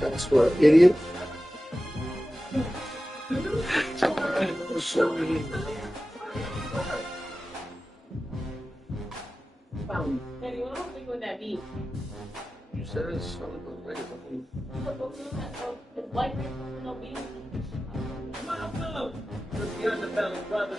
That's what, idiot. Daddy, what don't think what that means? You said it's something like It's like no beans. Welcome to the Underbelly Brothers.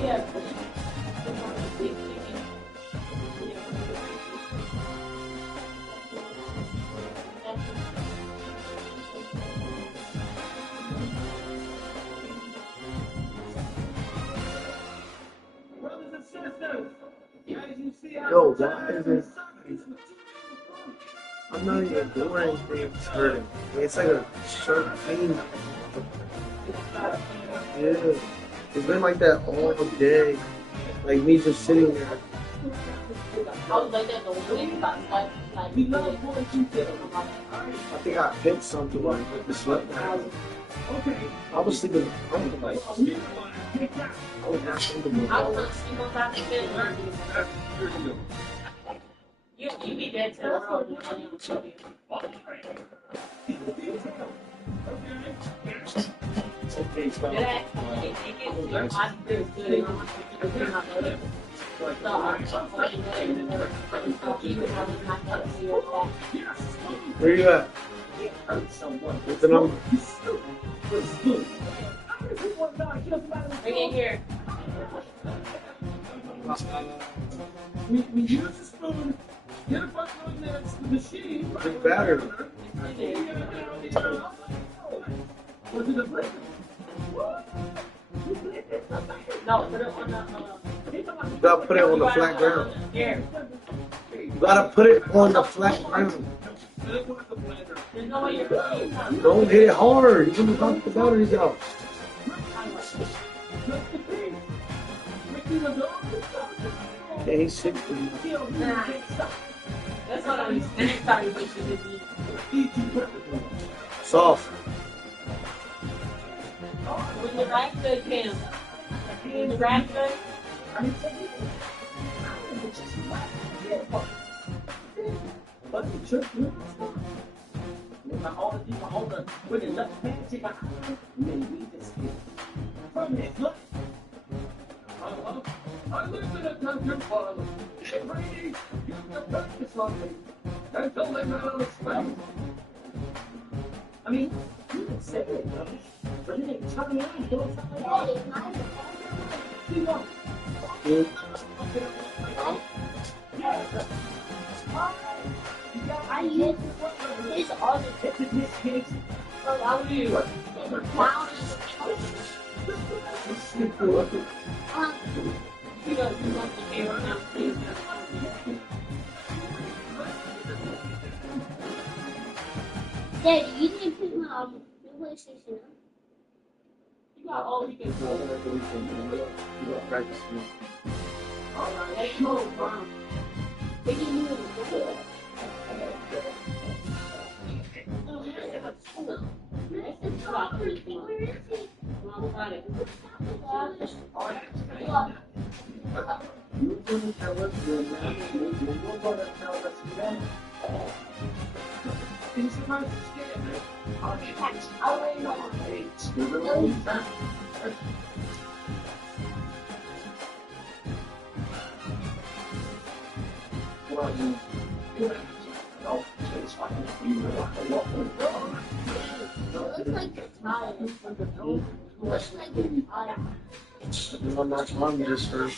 Yeah. Brothers and sisters, as you see, Yo, why is it? I'm not even doing anything. It's hurting. It's like a sharp pain. Yeah. It's been like that all day. Like me just sitting there. I was like that the whole week. Like, we love what you did. I think I hit something like the sweat. Okay. I was sleeping. I was not comfortable. I was gonna see once I think you be dead to the world. Okay, so Where you at? What's the number? Bring it here. We use the spoon, get a bunch of minutes, the machine. The battery. Was it a break? No, put it on the. You gotta put it on the flat ground. Here. You gotta put it on the flat ground. There's no way you're putting it. Don't hit it hard. You're gonna knock the batteries out. Yeah, he's sick for you. That's what I'm saying. Soft. When the rack good, Cam. When the rack good. With the left hand, take a maybe this kid. From his left. I lived in a dungeon parlor. Hey, Brady, you can practice on me. Until they ran out of space. I mean, you can say it, though. But it ain't turning around, don't sound like that. See what? I use his other Cakes. how do you? You know, you want the camera now, please. Daddy, you didn't put my PlayStation up. You got all you can do. You gotta practice. All right, let's move, bro. What do you mean? You're gonna tell us your name. You're gonna tell us that. He's supposed to scare me. I'll wait on Well, you know, it's like you were like a lot more. It looks like you're tired. It looks like you're tired. I'm not fun just for.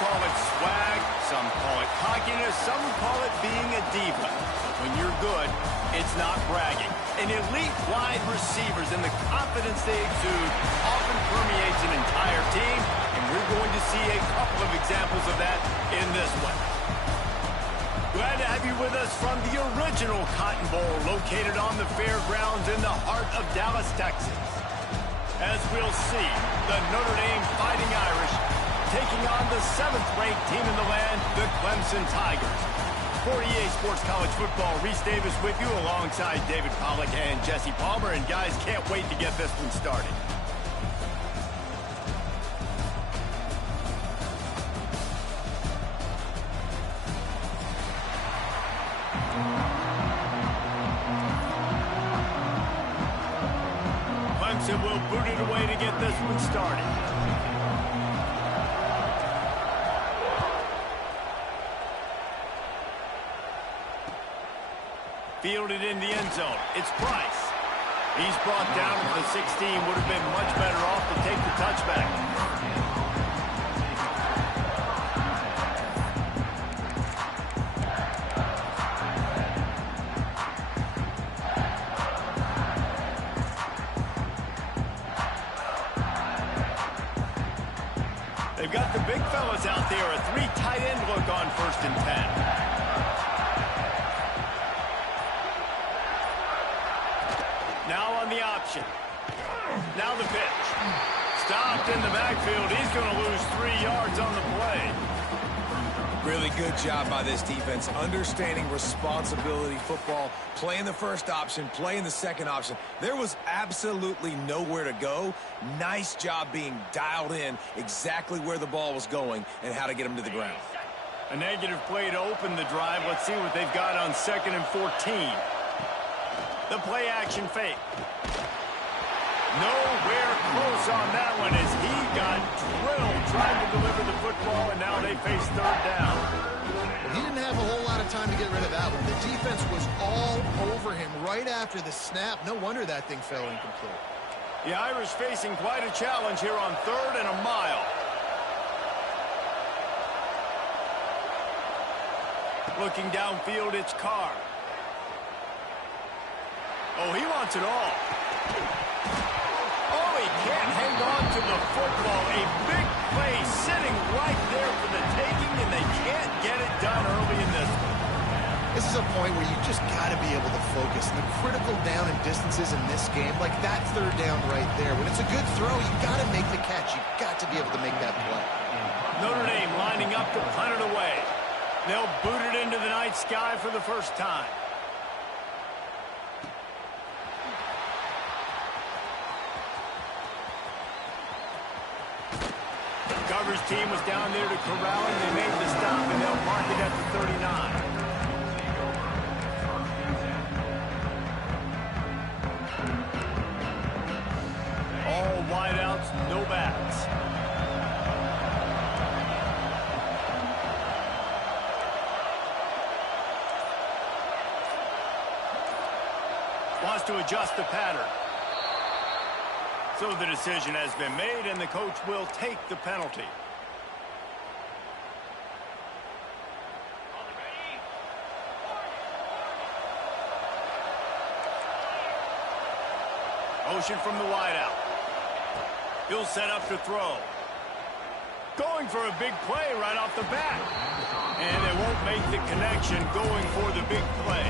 call it swag, some call it cockiness, some call it being a diva. But when you're good, it's not bragging. An elite wide receivers and the confidence they exude often permeates an entire team, and we're going to see a couple of examples of that in this one. Glad to have you with us from the original Cotton Bowl located on the fairgrounds in the heart of Dallas, Texas. As we'll see, the Notre Dame Fighting Irish taking on the 7th-ranked team in the land, the Clemson Tigers. For EA Sports College Football, Reese Davis with you alongside David Pollack and Jesse Palmer. And guys, can't wait to get this one started. Clemson will boot it away to get this one started. Fielded in the end zone. It's Price. He's brought down to the 16. Would have been much better off to take the touchback. They've got the big fellas out there. A 3 tight end look on 1st and 10. Now on the option. Now the pitch. Stopped in the backfield. He's going to lose 3 yards on the play. Really good job by this defense. Understanding responsibility football. Playing the first option. Playing the second option. There was absolutely nowhere to go. Nice job being dialed in exactly where the ball was going and how to get him to the ground. A negative play to open the drive. Let's see what they've got on 2nd and 14. The play action fake. Nowhere close on that one as he got drilled trying to deliver the football, and now they face 3rd down. He didn't have a whole lot of time to get rid of that one. The defense was all over him right after the snap. No wonder that thing fell incomplete. The Irish facing quite a challenge here on 3rd and a mile. Looking downfield, it's Carr. Oh, he wants it all. Oh, he can't hang on to the football. A big play sitting right there for the taking, and they can't get it done early in this one. This is a point where you just got to be able to focus. The critical down and distances in this game, like that 3rd down right there. When it's a good throw, you got to make the catch. You got to be able to make that play. Notre Dame lining up to punt it away. They'll boot it into the night sky for the first time. Coverage team was down there to corral him. They made the stop, and they'll mark it at the 39. All wideouts, no backs. Wants to adjust the pattern. So the decision has been made, and the coach will take the penalty. Motion from the wideout. He'll set up to throw. Going for a big play right off the bat. And they won't make the connection going for the big play.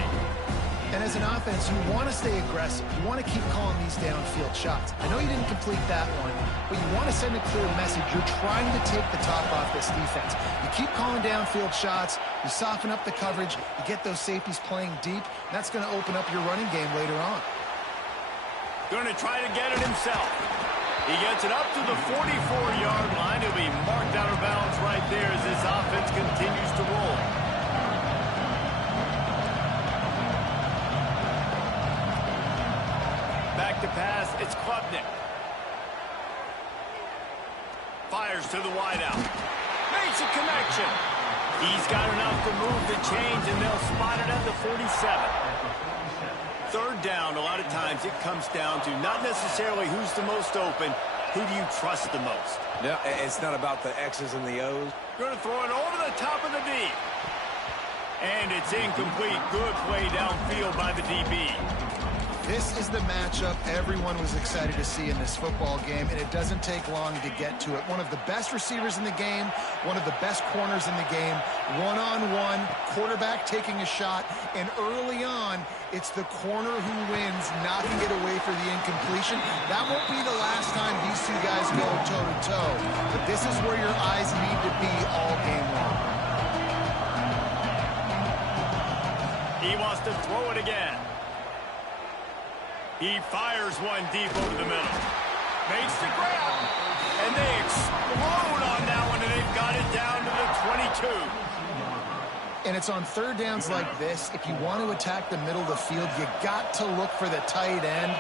And as an offense, you want to stay aggressive. You want to keep calling these downfield shots. I know you didn't complete that one, but you want to send a clear message. You're trying to take the top off this defense. You keep calling downfield shots. You soften up the coverage. You get those safeties playing deep. That's going to open up your running game later on. Going to try to get it himself. He gets it up to the 44-yard line. He'll be marked out of bounds right there as this offense continues to roll. Back to pass, it's Klubnik. Fires to the wideout. Makes a connection. He's got enough to move the chains, and they'll spot it at the 47. 3rd down, a lot of times it comes down to not necessarily who's the most open, who do you trust the most? Yeah, it's not about the X's and the O's. Going to throw it over the top of the D. And it's incomplete. Good play downfield by the DB. This is the matchup everyone was excited to see in this football game, and it doesn't take long to get to it. One of the best receivers in the game, one of the best corners in the game, one-on-one, quarterback taking a shot, and early on, it's the corner who wins, knocking it away for the incompletion. That won't be the last time these two guys go toe-to-toe, but this is where your eyes need to be all game long. He wants to throw it again. He fires one deep over the middle. Makes the grab. And they explode on that one, and they've got it down to the 22. And it's on third downs like this. If you want to attack the middle of the field, you got to look for the tight end.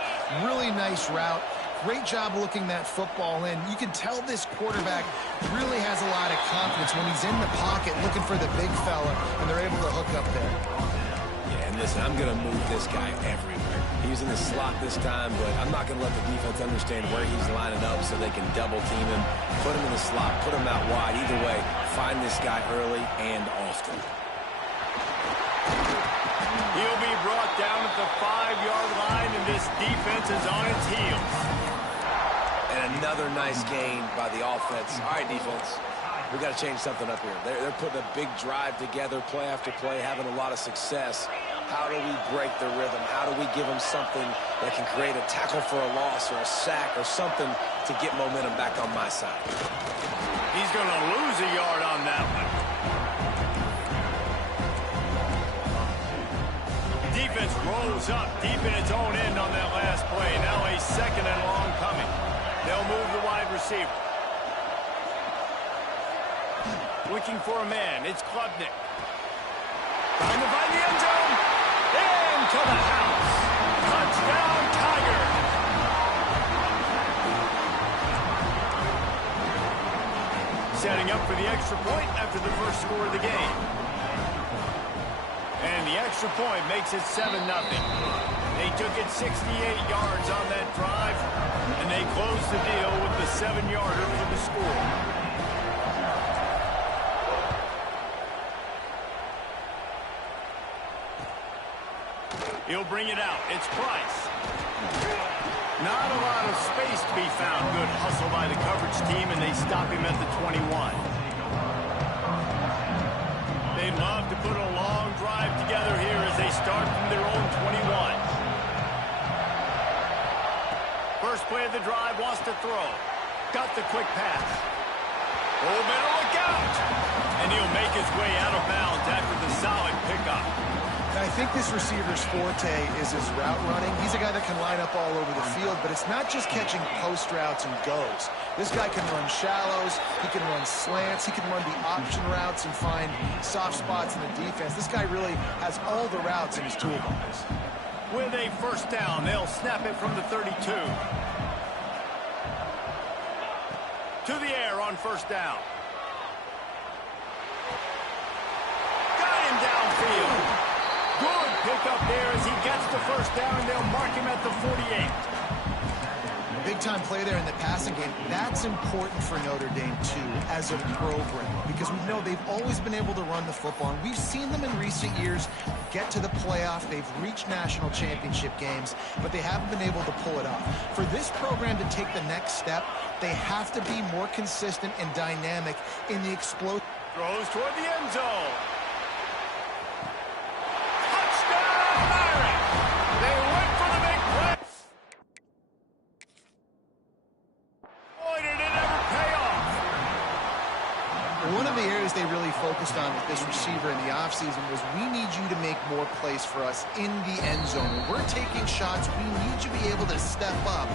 Really nice route. Great job looking that football in. You can tell this quarterback really has a lot of confidence when he's in the pocket looking for the big fella, and they're able to hook up there. Yeah, and listen, I'm going to move this guy everywhere. He's in the slot this time, but I'm not going to let the defense understand where he's lining up so they can double team him, put him in the slot, put him out wide. Either way, find this guy early and often. He'll be brought down at the 5-yard line, and this defense is on its heels. And another nice gain by the offense. All right, defense, we got to change something up here. They're putting a big drive together, play after play, having a lot of success. How do we break the rhythm? How do we give them something that can create a tackle for a loss or a sack or something to get momentum back on my side? He's going to lose a yard on that one. Defense rolls up deep in its own end on that last play. Now a second and long coming. They'll move the wide receiver. Looking for a man. It's Klubnik. Trying to find the end zone. Into the house. Touchdown, Tiger. Setting up for the extra point after the first score of the game. And the extra point makes it 7-0. They took it 68 yards on that drive, and they closed the deal with the 7-yarder for the score. He'll bring it out. It's Price. Not a lot of space to be found. Good hustle by the coverage team, and they stop him at the 21. They'd love to put a long drive together here as they start from their own 21. First play of the drive, wants to throw. Got the quick pass. Oh, better look out! And he'll make his way out of bounds after the solid pickup. I think this receiver's forte is his route running. He's a guy that can line up all over the field, but it's not just catching post routes and goes. This guy can run shallows, he can run slants, he can run the option routes and find soft spots in the defense. This guy really has all the routes in his toolbox. With a first down, they'll snap it from the 32. To the air on first down. Got him downfield. Good pick up there as he gets the first down, and they'll mark him at the 48. Big-time play there in the passing game. That's important for Notre Dame, too, as a program, because we know they've always been able to run the football, and we've seen them in recent years get to the playoff. They've reached national championship games, but they haven't been able to pull it off. For this program to take the next step, they have to be more consistent and dynamic in the explosive. Throws toward the end zone. They went for the big play. Boy, did it ever pay off. One of the areas they really focused on with this receiver in the offseason was we need you to make more plays for us in the end zone. When we're taking shots, we need you to be able to step up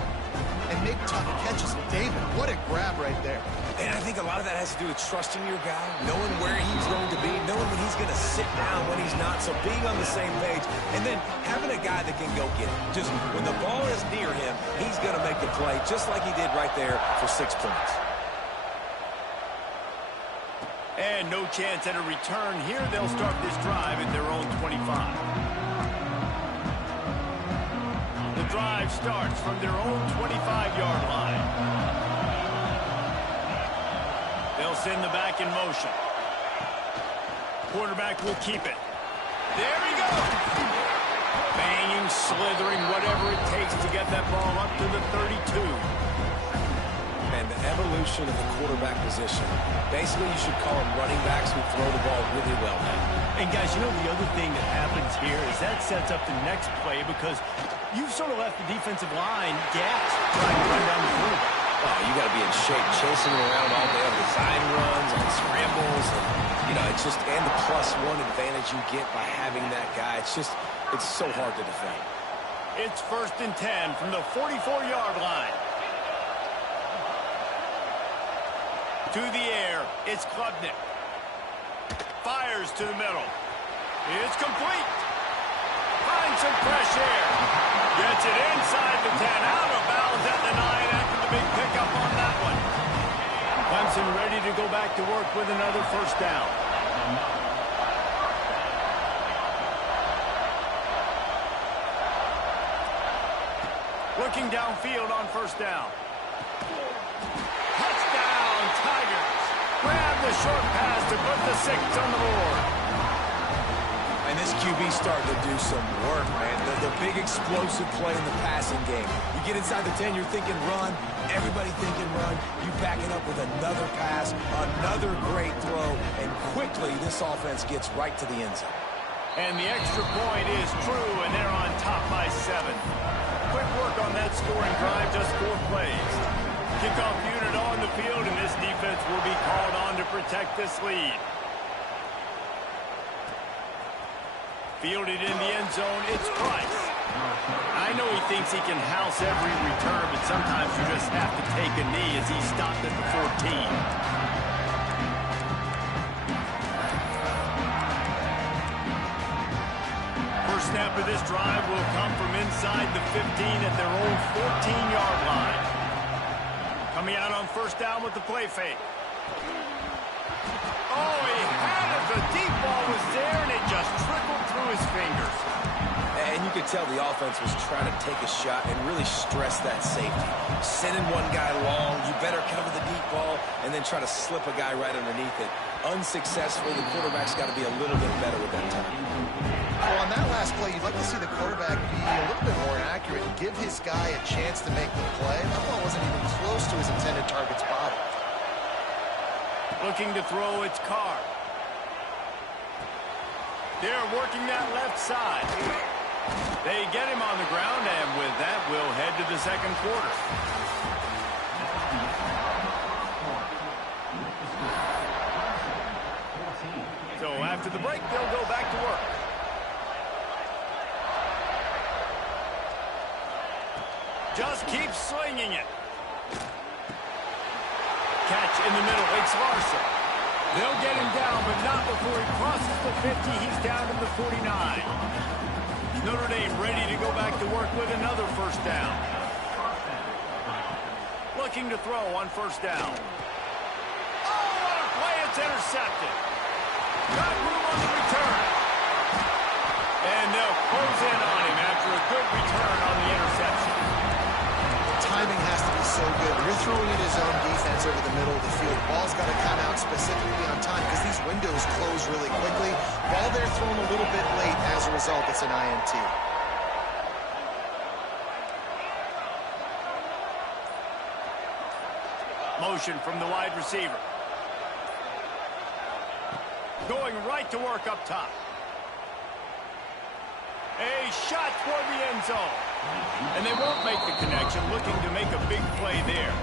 and make tough catches. David, what a grab right there. And I think a lot of that has to do with trusting your guy, knowing where he's going to be, knowing when he's going to sit down, when he's not, so being on the same page, and then having a guy that can go get it. Just when the ball is near him, he's going to make the play, just like he did right there for 6 points. And no chance at a return here. They'll start this drive at their own 25. The drive starts from their own 25-yard line. They'll send the back in motion. Quarterback will keep it. There he goes. Banging, slithering, whatever it takes to get that ball up to the 32. And the evolution of the quarterback position. Basically, you should call them running backs who throw the ball really well now. And guys, you know the other thing that happens here is that sets up the next play because you've sort of left the defensive line gaps trying to run down the quarterback. Oh, you got to be in shape, chasing him around all day on design runs, on scrambles, and it's just and the +1 advantage you get by having that guy. It's so hard to defend. It's 1st and 10 from the 44-yard line. To the air, it's Klubnik. Fires to the middle. It's complete. Finds some fresh air. Gets it inside the 10, out of bounds at the 9 after the big pickup on that one. Clemson ready to go back to work with another 1st down. Looking downfield on 1st down. Touchdown, Tigers. Grab the short pass to put the 6 on the board. And this QB's starting to do some work, man. The big explosive play in the passing game. You get inside the 10, you're thinking run. Everybody thinking run. You back it up with another pass, another great throw, and quickly this offense gets right to the end zone. And the extra point is true, and they're on top by 7. Quick work on that scoring drive, just 4 plays. Kickoff unit on the field, and this defense will be called on to protect this lead. Fielded in the end zone, it's Price. I know he thinks he can house every return, but sometimes you just have to take a knee as he stopped at the 14. First snap of this drive will come from inside the 15 at their own 14-yard line. Coming out on 1st down with the play fake. Oh, he had it. The deep ball was there, and it just trickled through his fingers. And you could tell the offense was trying to take a shot and really stress that safety. Sending one guy long, you better cover the deep ball, and then try to slip a guy right underneath it. Unsuccessful, the quarterback's got to be a little bit better with that time. Well, on that last play, you'd like to see the quarterback be a little bit more accurate and give his guy a chance to make the play. That ball wasn't even close to his intended target's body. Looking to throw, it's Carr. They're working that left side. They get him on the ground, and with that, we'll head to the 2nd quarter. So after the break, they'll go back to work. Just keep slinging it. Catch in the middle, it's Larson. They'll get him down, but not before he crosses the 50. He's down to the 49. Notre Dame ready to go back to work with another 1st down. Looking to throw on 1st down. Oh, what a play. It's intercepted. Got room on the return. And they'll close in on him after a good return on the interception. Timing has to be so good. When you're throwing in his own defense over the middle of the field, the ball's got to come out specifically on time because these windows close really quickly. Ball there thrown a little bit late. As a result, it's an INT. Motion from the wide receiver. Going right to work up top. A shot toward the end zone. And they won't make the connection, looking to make a big play there.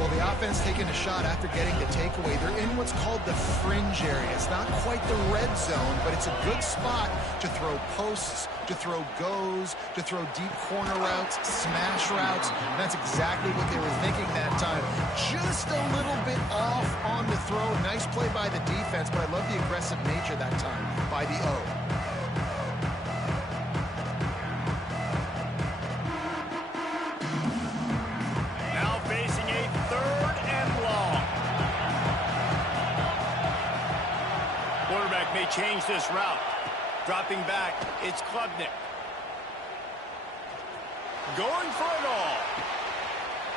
Well, the offense taking a shot after getting the takeaway. They're in what's called the fringe area. It's not quite the red zone, but it's a good spot to throw posts, to throw goes, to throw deep corner routes, smash routes. And that's exactly what they were thinking that time. Just a little bit off on the throw. Nice play by the defense, but I love the aggressive nature that time by the O. May change this route. Dropping back, it's Klubnik. Going for it all.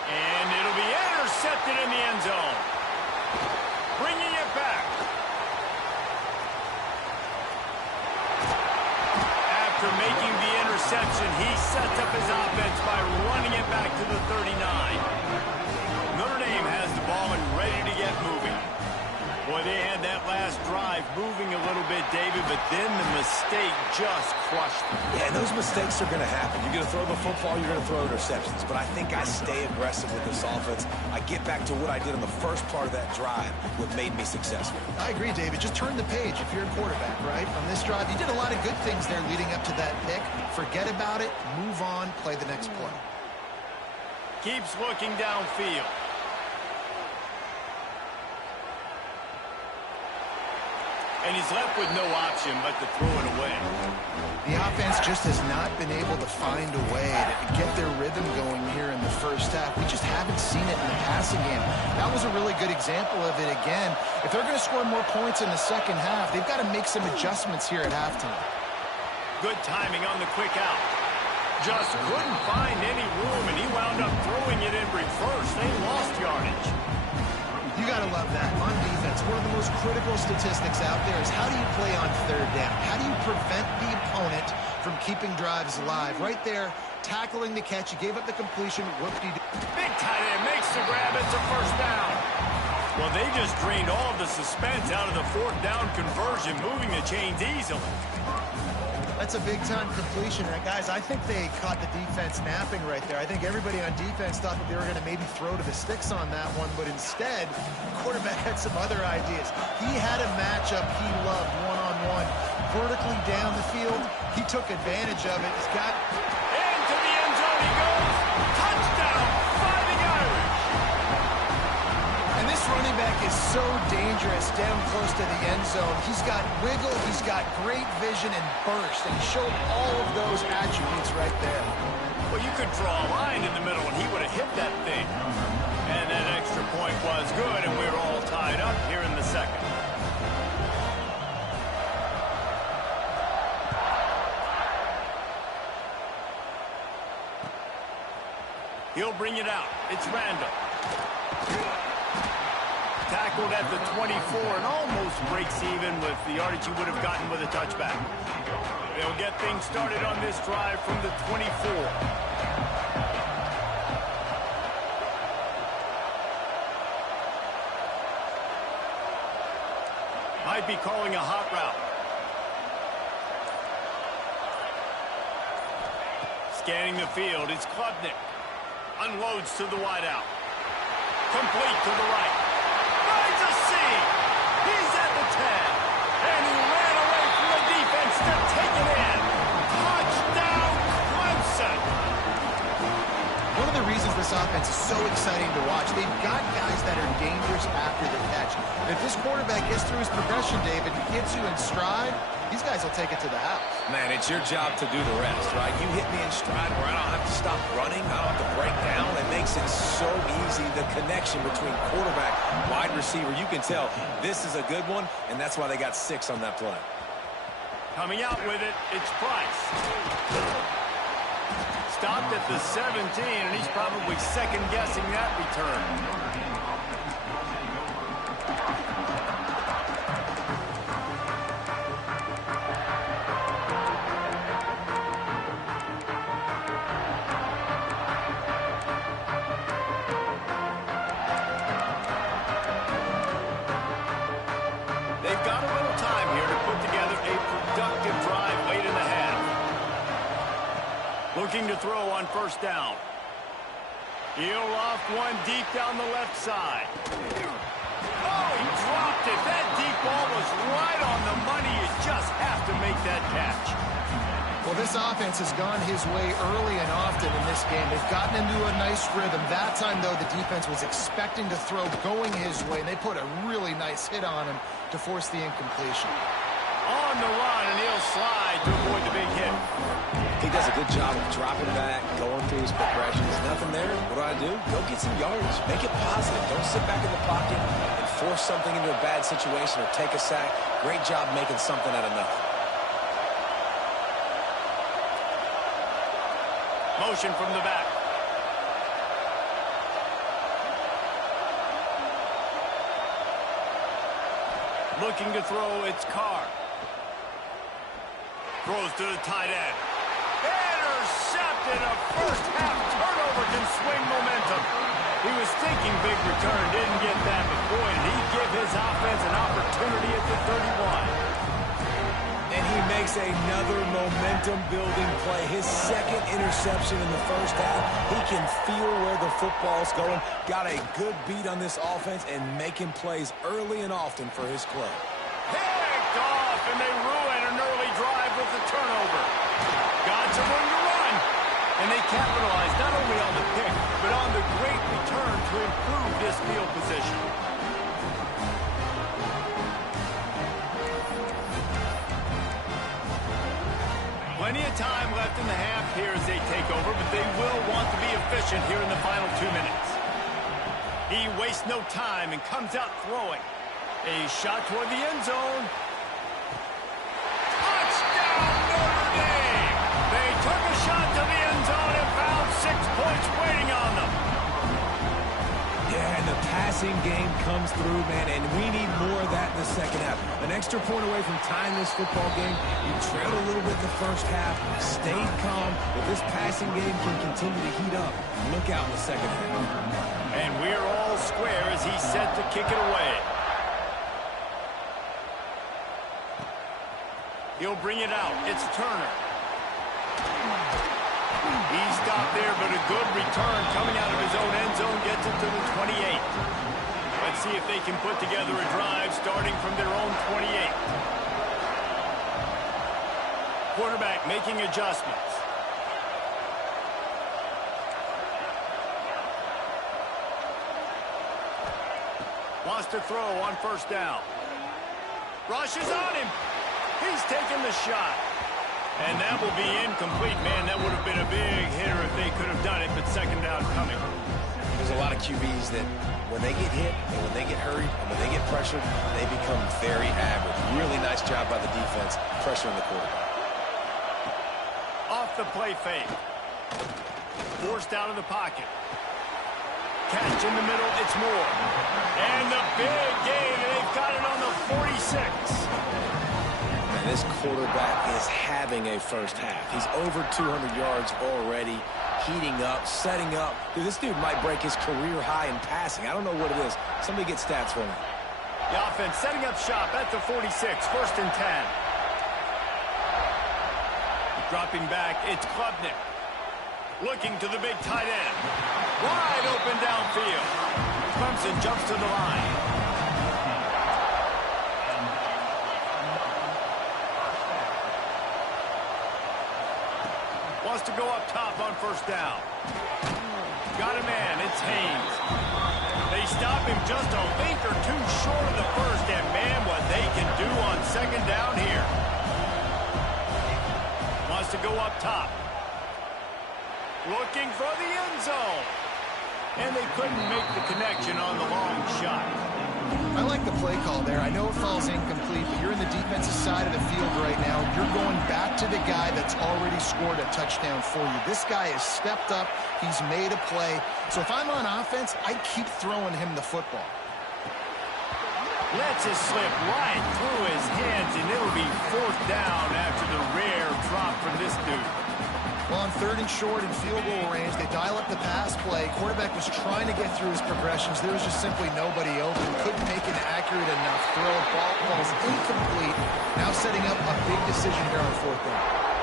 And it'll be intercepted in the end zone. bringing it back. After making the interception, he sets up his offense by running it back to the 39. Notre Dame has the ball and ready to get moving. Boy, they had that last drive moving a little bit, David, but then the mistake just crushed them. Yeah, and those mistakes are going to happen. You're going to throw the football, you're going to throw interceptions. But I think I stay aggressive with this offense. I get back to what I did in the first part of that drive, what made me successful. I agree, David. Just turn the page if you're a quarterback, right? On this drive, you did a lot of good things there leading up to that pick. Forget about it, move on, play the next play. Keeps looking downfield. And he's left with no option but to throw it away. The offense just has not been able to find a way to get their rhythm going here in the first half. We just haven't seen it in the passing game. That was a really good example of it again. If they're going to score more points in the second half, they've got to make some adjustments here at halftime. Good timing on the quick out. Just couldn't find any room, and he wound up throwing it in reverse. They lost yardage. You got to love that. On defense, one of the most critical statistics out there is how do you play on third down? How do you prevent the opponent from keeping drives alive? Right there, tackling the catch. You gave up the completion. Whoop-de-doo. Big tight end makes the grab. It's a first down. Well, they just drained all of the suspense out of the fourth down conversion, moving the chains easily. That's a big-time completion. And guys, I think they caught the defense napping right there. I think everybody on defense thought that they were going to maybe throw to the sticks on that one, but instead, the quarterback had some other ideas. He had a matchup he loved one-on-one. Vertically down the field, he took advantage of it. He's got... Into the end zone he goes. Touchdown, Fighting Irish. And this running back is so dangerous down close to the end zone. He's got wiggle, he's got great vision and burst, and he showed all of those attributes right there. Well, you could draw a line in the middle, and he would have hit that thing. And that extra point was good, and we're all tied up here in the second. He'll bring it out. It's Randall. Tackled at the 24 and almost breaks even with the yardage he would have gotten with a touchback. They'll get things started on this drive from the 24. Might be calling a hot route. Scanning the field, it's Klubnik. Unloads to the wideout. Complete to the right. Finds a seam. He's at the 10. And he ran away from the defense to take it in. Touchdown, Clemson. One of the reasons this offense is so exciting to watch, they've got guys that are dangerous after the catch. And if this quarterback gets through his progression, David, gets you in stride, these guys will take it to the house. Man, it's your job to do the rest, right? You hit me in stride where I don't have to stop running. I don't have to break down. It makes it so easy, the connection between quarterback, wide receiver. You can tell this is a good one, and that's why they got 6 on that play. Coming out with it, it's Price. Stopped at the 17, and he's probably second-guessing that return. Looking to throw on first down. He'll loft one deep down the left side. Oh, he dropped it. That deep ball was right on the money. You just have to make that catch. Well, this offense has gone his way early and often in this game. They've gotten into a nice rhythm. That time, though, the defense was expecting to throw going his way, and they put a really nice hit on him to force the incompletion. On the run, and he'll slide to avoid the big hit. He does a good job of dropping back, going through his progressions. Nothing there. What do? Go get some yards. Make it positive. Don't sit back in the pocket and force something into a bad situation or take a sack. Great job making something out of nothing. Motion from the back. Looking to throw, it's Carr. Throws to the tight end. Intercepted. A first-half turnover can swing momentum. He was thinking big return, didn't get that, but boy, did he give his offense an opportunity at the 31. And he makes another momentum-building play. His second interception in the first half. He can feel where the football's going. Got a good beat on this offense and making plays early and often for his club. Picked off, and they ruin an early drive with the turnover. Got some room to run. And they capitalize not only on the pick, but on the great return to improve this field position. Plenty of time left in the half here as they take over, but they will want to be efficient here in the final 2 minutes. He wastes no time and comes out throwing. A shot toward the end zone. Touchdown, Notre Dame! They took a shot to the end zone and found 6 points waiting on them. Yeah, and the passing game comes through, man, and we need more of that in the second half. An extra point away from tying this football game. You trailed a little bit the first half, stayed calm, but this passing game can continue to heat up. Look out in the second half. And we're all square as he's set to kick it away. He'll bring it out. It's Turner. He stopped there, but a good return coming out of his own end zone gets it to the 28. Let's see if they can put together a drive starting from their own 28. Quarterback making adjustments. Wants to throw on first down. Rushes on him. He's taking the shot. And that will be incomplete. Man, that would have been a big hitter if they could have done it, but second down coming. There's a lot of QBs that when they get hit and when they get hurried and when they get pressured, they become very average. Really nice job by the defense pressuring the quarterback. Off the play fake. Forced out of the pocket. Catch in the middle, it's Moore. And the big game, and they've got it on the 46. And this quarterback is having a first half. He's over 200 yards already, heating up, setting up. Dude, this dude might break his career high in passing. I don't know what it is. Somebody get stats for me. The offense setting up shop at the 46, first and 10. Dropping back, it's Klubnik. Looking to the big tight end. Wide open downfield. Clemson jumps to the line. Wants to go up top on first down. Got a man, it's Haynes. They stop him just a length or two short of the first, and man, what they can do on second down here. Wants to go up top. Looking for the end zone. And they couldn't make the connection on the long shot. I like the play call there. I know it falls incomplete, but you're in the defensive side of the field right now. You're going back to the guy that's already scored a touchdown for you. This guy has stepped up. He's made a play. So if I'm on offense, I keep throwing him the football. Lets it slip right through his hands, and it'll be fourth down after the rare drop from this dude. Well, on third and short in field goal range, they dial up the pass play. Quarterback was trying to get through his progressions. There was just simply nobody open. Couldn't make an accurate enough throw. Ball falls incomplete. Now setting up a big decision here on fourth down.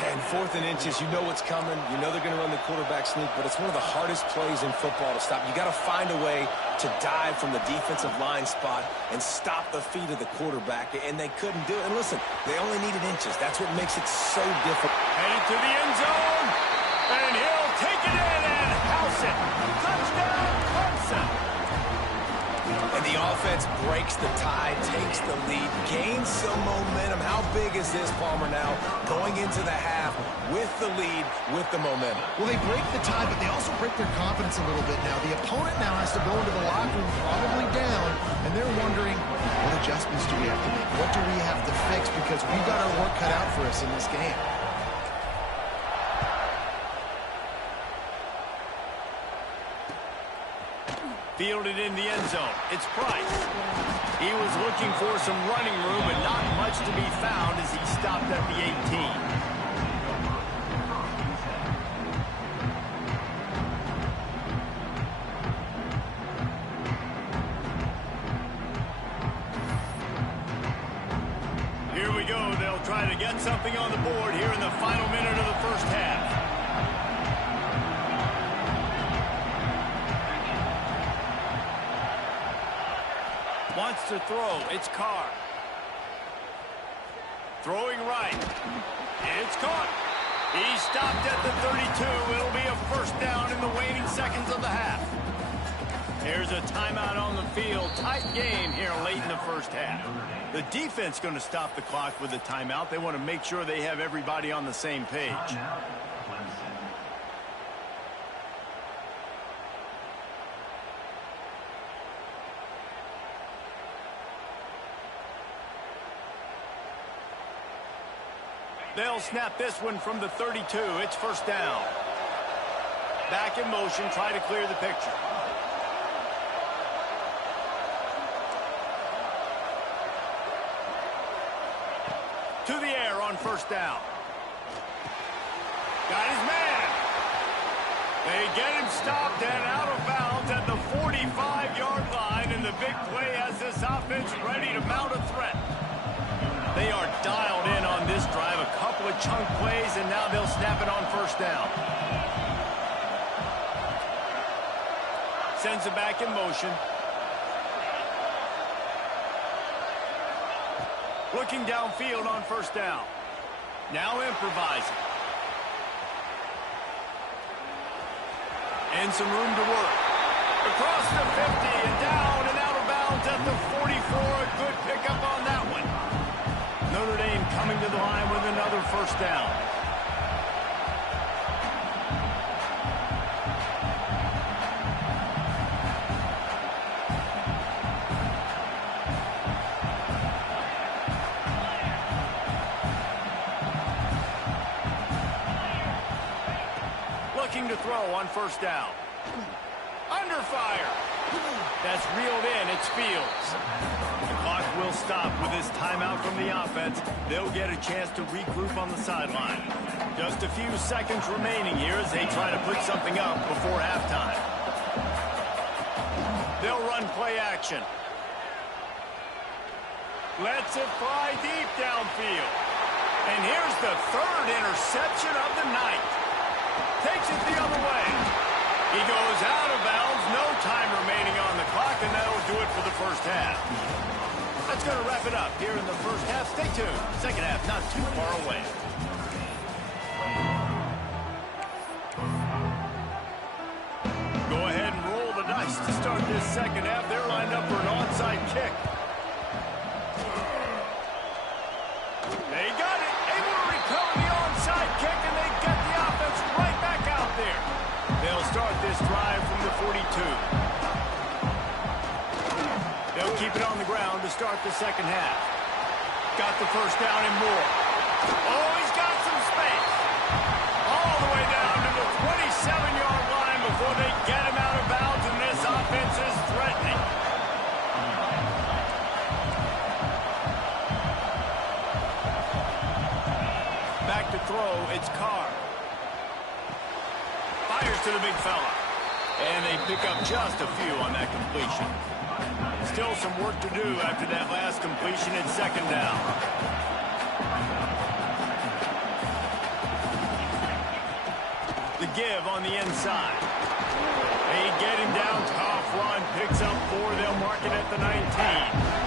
And fourth and inches, you know what's coming. You know they're going to run the quarterback sneak, but it's one of the hardest plays in football to stop. You got to find a way to dive from the defensive line spot and stop the feet of the quarterback, and they couldn't do it. And listen, they only needed inches. That's what makes it so difficult. Headed to the end zone, and he'll take it in and house it. Touchdown, Clemson. And the offense breaks the tie, takes the lead, gains some momentum. How big is this, Palmer, now? Going into the half with the lead, with the momentum. Well, they break the tie, but they also break their confidence a little bit now. The opponent now has to go into the locker room probably down, and they're wondering, what adjustments do we have to make? What do we have to fix? Because we've got our work cut out for us in this game. Fielded in the end zone. It's Price. He was looking for some running room, but not much to be found as he stopped at the 18. Here we go. They'll try to get something on the board here in the final minute of the first half. Wants to throw. It's Carr. Throwing right. It's caught. He stopped at the 32. It'll be a first down in the waning seconds of the half. There's a timeout on the field. Tight game here late in the first half. The defense going to stop the clock with a timeout. They want to make sure they have everybody on the same page. They'll snap this one from the 32. It's first down. Back in motion, try to clear the picture. To the air on first down. Got his man. They get him stopped and out of bounds at the 45-yard line, and the big play has this offense ready to mount a threat. They are dialed in on this drive. A couple of chunk plays, and now they'll snap it on first down. Sends it back in motion. Looking downfield on first down. Now improvising. And some room to work. Across the 50 and down and out of bounds at the 44. A good pickup on that one. Notre Dame coming to the line with another first down. Looking to throw on first down. Under fire. That's reeled in. It's Fields. The clock will stop with this timeout from the offense. They'll get a chance to regroup on the sideline. Just a few seconds remaining here as they try to put something up before halftime. They'll run play action. Lets it fly deep downfield. And here's the third interception of the night. Takes it the other way. He goes out of bounds. No time remaining on the clock, and that'll do it for the first half. That's going to wrap it up here in the first half. Stay tuned. Second half not too far away. Go ahead and roll the dice to start this second half. They're lined up for an onside kick. They got it. Able to recover the onside kick, and they get the offense right back out there. They'll start this drive from the 42. They'll keep it on the ground to start the second half. Got the first down and more. Oh, he's got some space. All the way down to the 27-yard line before they get him out of bounds, and this offense is threatening. Back to throw, it's Carr. Fires to the big fella. And they pick up just a few on that completion. Still some work to do after that last completion at second down. The give on the inside. They get him down. Tough run. Picks up 4. They'll mark it at the 19.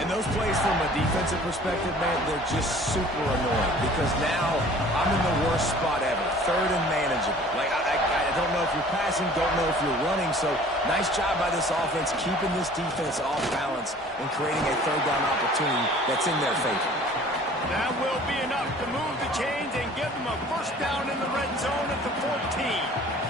And those plays from a defensive perspective, man, they're just super annoying because now I'm in the worst spot ever. Third and manageable. Like, I don't know if you're passing, don't know if you're running. So nice job by this offense keeping this defense off balance and creating a third down opportunity that's in their favor. That will be enough to move the chains and give them a first down in the red zone at the 14.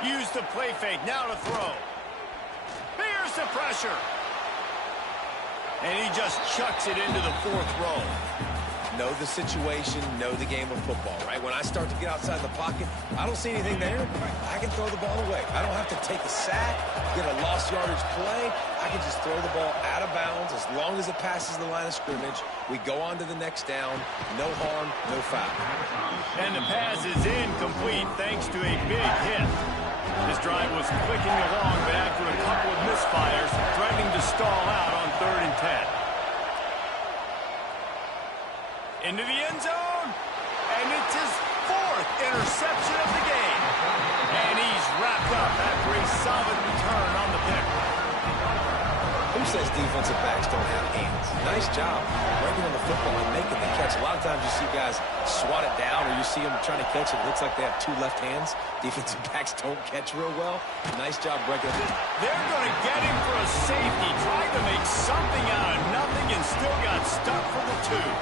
Use the play fake, now to throw. Here's the pressure. And he just chucks it into the fourth row. know the situation, know the game of football, right? When I start to get outside the pocket, I don't see anything there. I can throw the ball away. I don't have to take a sack, get a lost yardage play. I can just throw the ball out of bounds as long as it passes the line of scrimmage. We go on to the next down. No harm, no foul. And the pass is incomplete thanks to a big hit. This drive was clicking along, but after a couple of misfires, threatening to stall out on 3rd and 10. Into the end zone, and it's his 4th interception of the game. And he's wrapped up after a solid return on the pick. Who says defensive backs don't have hands? Nice job breaking on the football and making the catch. A lot of times you see guys swat it down, or you see them trying to catch it. It looks like they have 2 left hands. Defensive backs don't catch real well. Nice job breaking it. They're going to get him for a safety. Tried to make something out of nothing and still got stuck for the 2.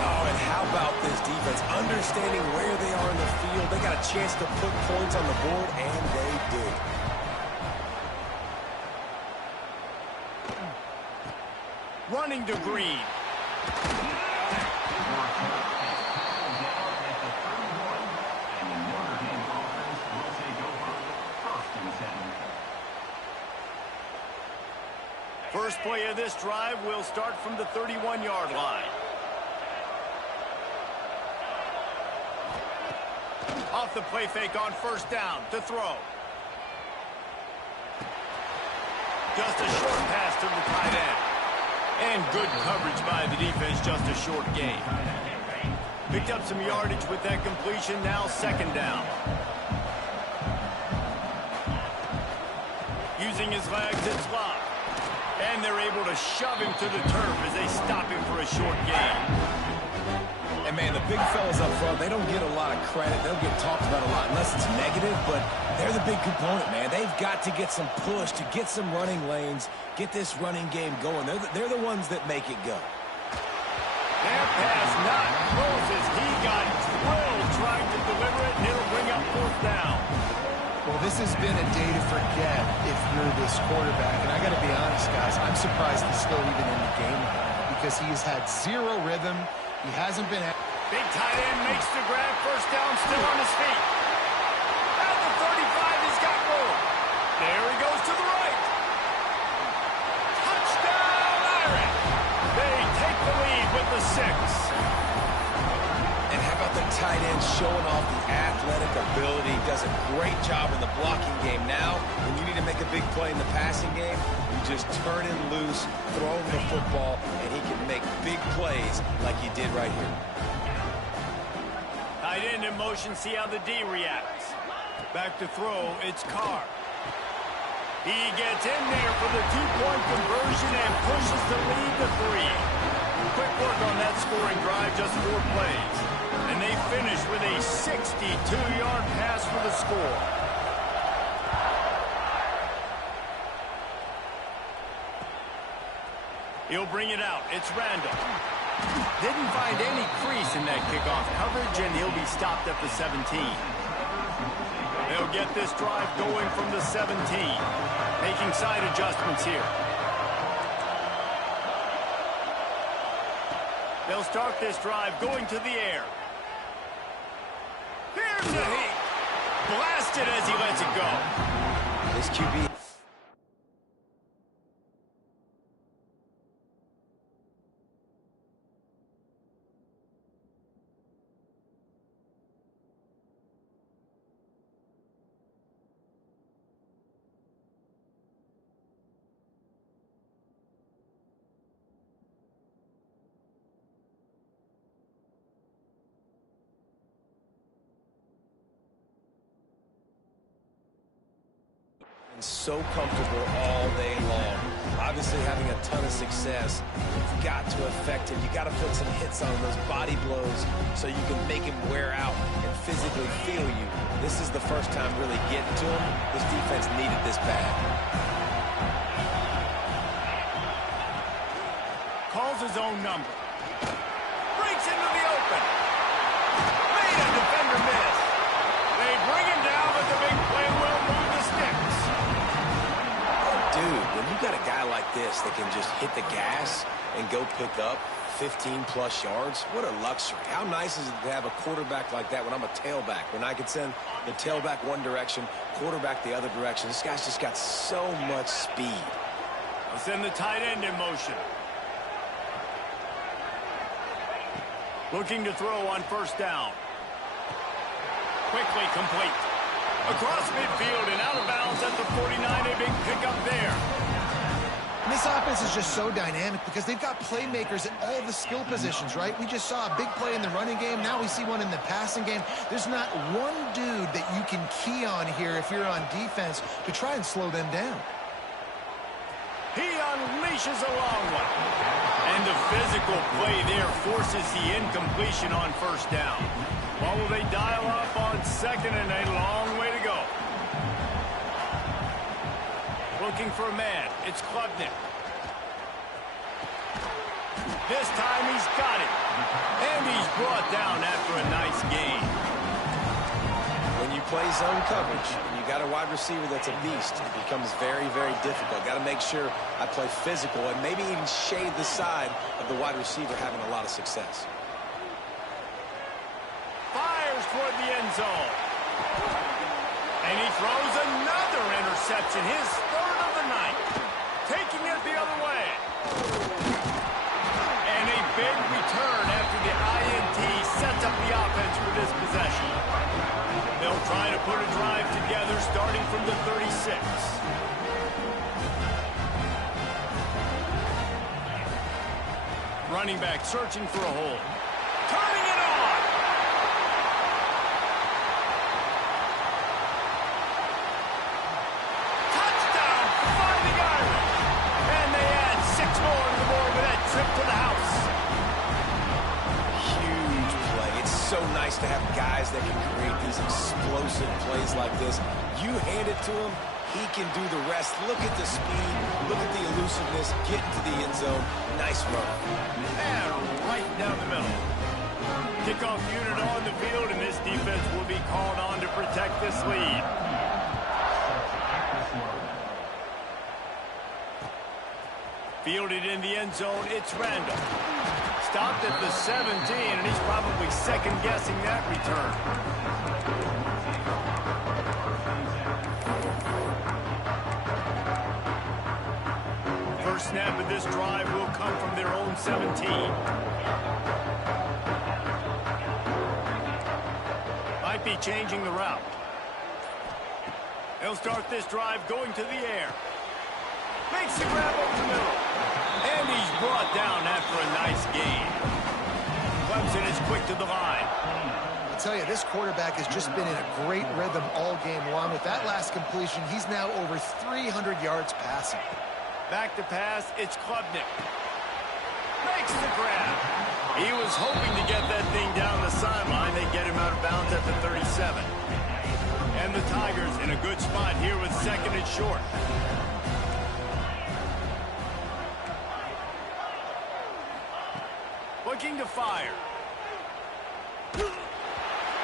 Oh, and how about this defense? Understanding where they are in the field. They got a chance to put points on the board, and they do. Running to Green. First play of this drive will start from the 31-yard line. Off the play fake on 1st down to throw. Just a short pass to the tight end. And good coverage by the defense, just a short gain. Picked up some yardage with that completion, now 2nd down. Using his legs, it's locked. And they're able to shove him to the turf as they stop him for a short gain. And, man, the big fellas up front, they don't get a lot of credit. They'll get talked about a lot unless it's negative, but they're the big component, man. They've got to get some push, to get some running lanes, get this running game going. They're the ones that make it go. That pass not close as he got drilled trying to deliver it, and it'll bring up 4th down. Well, this has been a day to forget if you're this quarterback. And I got to be honest, guys, I'm surprised he's still even in the game right now because he has had 0 rhythm. He hasn't been... Big tight end makes the grab. 1st down, still on his feet. At the 35, he's got room. There he goes to the right. Touchdown, Irish. They take the lead with the 6. And how about the tight end showing off the athletic ability? He does a great job in the blocking game. Now, when you need to make a big play in the passing game, you just turn him loose, throw him the football, and he can make big plays like he did right here. Tight end in motion, see how the D reacts. Back to throw, it's Carr. He gets in there for the 2-point conversion and pushes the lead to 3. Quick work on that scoring drive, just 4 plays. And they finish with a 62-yard pass for the score. He'll bring it out. It's Randall. Didn't find any crease in that kickoff coverage, and he'll be stopped at the 17. They'll get this drive going from the 17. Making side adjustments here. They'll start this drive going to the air. Here's the heat. Blasted as he lets it go. This QB... so comfortable all day long. Obviously having a ton of success. You've got to affect him. You got to put some hits on those body blows so you can make him wear out and physically feel you. This is the first time really getting to him. This defense needed this bad. Calls his own number. Breaks into the open. Made a defender miss. They bring him down, but the big play will move the sticks. Dude, when you got a guy like this that can just hit the gas and go pick up 15-plus yards. What a luxury. How nice is it to have a quarterback like that when I'm a tailback, when I can send the tailback one direction, quarterback the other direction. This guy's just got so much speed. I'll send the tight end in motion. Looking to throw on first down. Quickly complete. Across midfield and out of bounds at the 49. A big pickup there. And this offense is just so dynamic because they've got playmakers at all the skill positions, right? We just saw a big play in the running game. Now we see one in the passing game. There's not one dude that you can key on here if you're on defense to try and slow them down. He unleashes a long one. And the physical play there forces the incompletion on first down. What will they dial up on second and a long way to go? Looking for a man. It's Klubnik. This time he's got it. And he's brought down after a nice gain. When you play zone coverage and you got a wide receiver that's a beast, it becomes very, very difficult. Got to make sure I play physical and maybe even shade the side of the wide receiver having a lot of success. Fires toward the end zone. And he throws another interception, his third of the night. Taking it the other way. And a big return after the INT sets up the offense for this possession. They'll try to put a drive together starting from the 36. Running back searching for a hole. Turning it on. Touchdown, Fighting Irish. And they add 6 more to the board with that trip to the house. Huge play. It's so nice to have guys that can create these explosive plays like this. You hand it to him, he can do the rest. Look at the speed, look at the elusiveness, get into the end zone. Nice run. And right down the middle. Kickoff unit on the field, and this defense will be called on to protect this lead. Fielded in the end zone, it's Randall. Stopped at the 17, and he's probably second-guessing that return. First snap of this drive will come from their own 17. Might be changing the route. They'll start this drive going to the air. Makes the grab over the middle. And he's brought down after a nice gain. Clemson is quick to the line. I'll tell you, this quarterback has just been in a great rhythm all game long. With that last completion, he's now over 300 yards passing. Back to pass, it's Klubnik. Makes the grab. He was hoping to get that thing down the sideline. They get him out of bounds at the 37. And the Tigers in a good spot here with second and short. Looking to fire.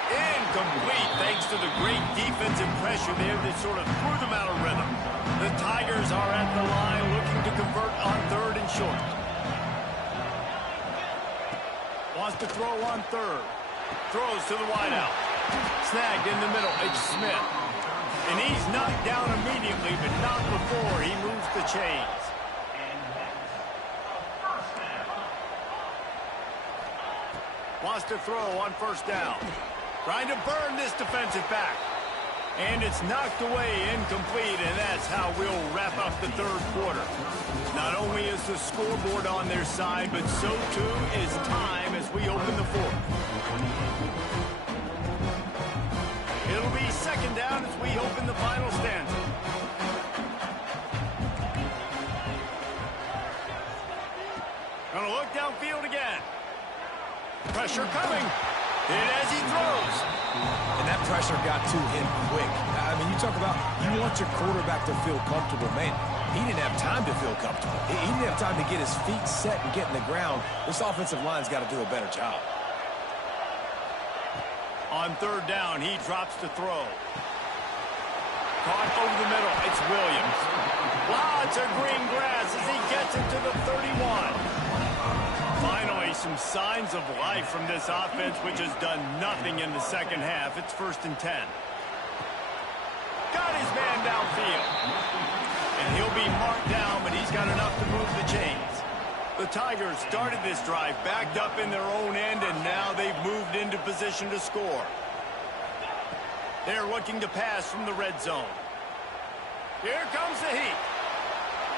Incomplete thanks to the great defensive pressure there that sort of threw them out of rhythm. The Tigers are at the line looking to convert on third and short. Wants to throw on third. Throws to the wideout. Snagged in the middle. It's Smith. And he's knocked down immediately, but not before he moves the chains. Wants to throw on first down. Trying to burn this defensive back. And it's knocked away, incomplete, and that's how we'll wrap up the third quarter. Not only is the scoreboard on their side, but so too is time as we open the fourth. It'll be second down as we open the final stanza. Gonna look downfield again. Pressure coming. And as he throws. And that pressure got to him quick. I mean, you talk about you want your quarterback to feel comfortable. Man, he didn't have time to feel comfortable. He didn't have time to get his feet set and get in the ground. This offensive line's got to do a better job. On third down, he drops to throw. Caught over the middle. It's Williams. Lots of green grass as he gets it to the 31. Finally some signs of life from this offense, which has done nothing in the second half. It's 1st and 10. Got his man downfield. And he'll be marked down, but he's got enough to move the chains. The Tigers started this drive backed up in their own end, and now they've moved into position to score. They're looking to pass from the red zone. Here comes the heat.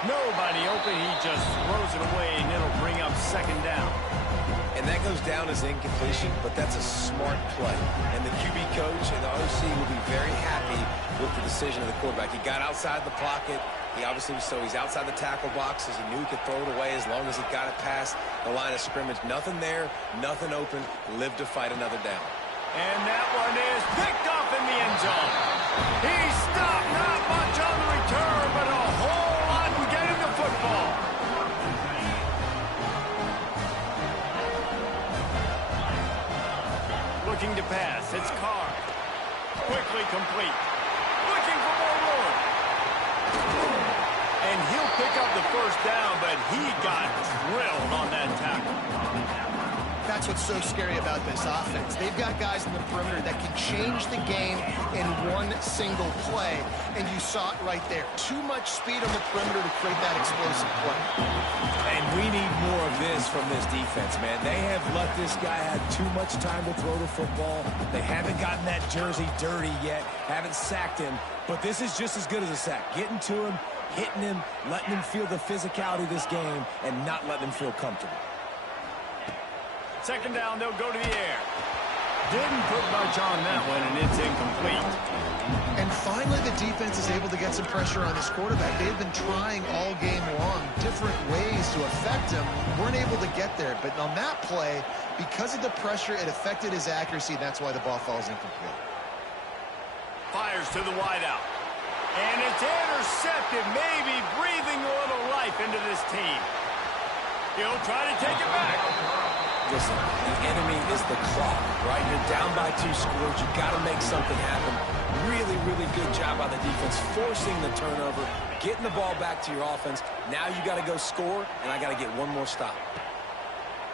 Nobody open. He just throws it away, and it'll bring up 2nd down. And that goes down as incompletion, but that's a smart play. And the QB coach and the OC will be very happy with the decision of the quarterback. He got outside the pocket. He obviously, so he's outside the tackle boxes. He knew he could throw it away as long as he got it past the line of scrimmage. Nothing there, nothing open. Live to fight another down. And that one is picked up in the end zone. He stopped, not much on the return, but a whole lot in getting the football. Looking to pass, it's Carr. Quickly complete. Looking for more room. And he'll pick up the 1st down, but he got drilled on that tackle. That's what's so scary about this offense. They've got guys in the perimeter that can change the game in one single play, and you saw it right there. Too much speed on the perimeter to create that explosive play. And we need more of this from this defense, man. They have let this guy have too much time to throw the football. They haven't gotten that jersey dirty yet, haven't sacked him, but this is just as good as a sack. Getting to him, hitting him, letting him feel the physicality of this game, and not letting him feel comfortable. 2nd down, they'll go to the air. Didn't put much on that one, and it's incomplete. And finally, the defense is able to get some pressure on this quarterback. They've been trying all game long, different ways to affect him. Weren't able to get there. But on that play, because of the pressure, it affected his accuracy. That's why the ball falls incomplete. Fires to the wideout. And it's intercepted, maybe breathing a little life into this team. He'll try to take it back. Listen, the enemy is the clock, right? You're down by 2 scores. You got to make something happen. Really, really good job by the defense, forcing the turnover, getting the ball back to your offense. Now you got to go score, and I got to get one more stop.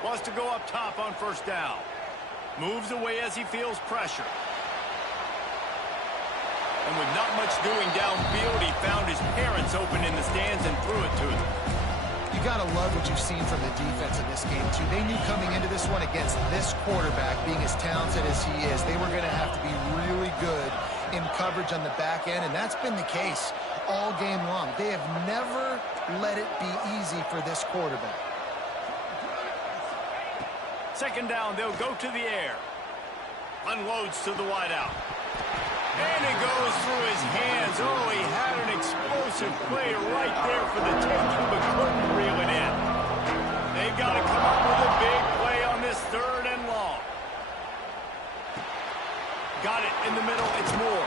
Wants to go up top on 1st down. Moves away as he feels pressure. And with not much doing downfield, he found his parents open in the stands and threw it to them. You got to love what you've seen from the defense in this game, too. They knew coming into this one against this quarterback, being as talented as he is, they were going to have to be really good in coverage on the back end, and that's been the case all game long. They have never let it be easy for this quarterback. 2nd down, they'll go to the air. Unloads to the wideout. And it goes through his hands. Oh, he had an explosive play right there for the taking, but couldn't reel it in. They've got to come up with a big play on this 3rd and long. Got it in the middle. It's Moore.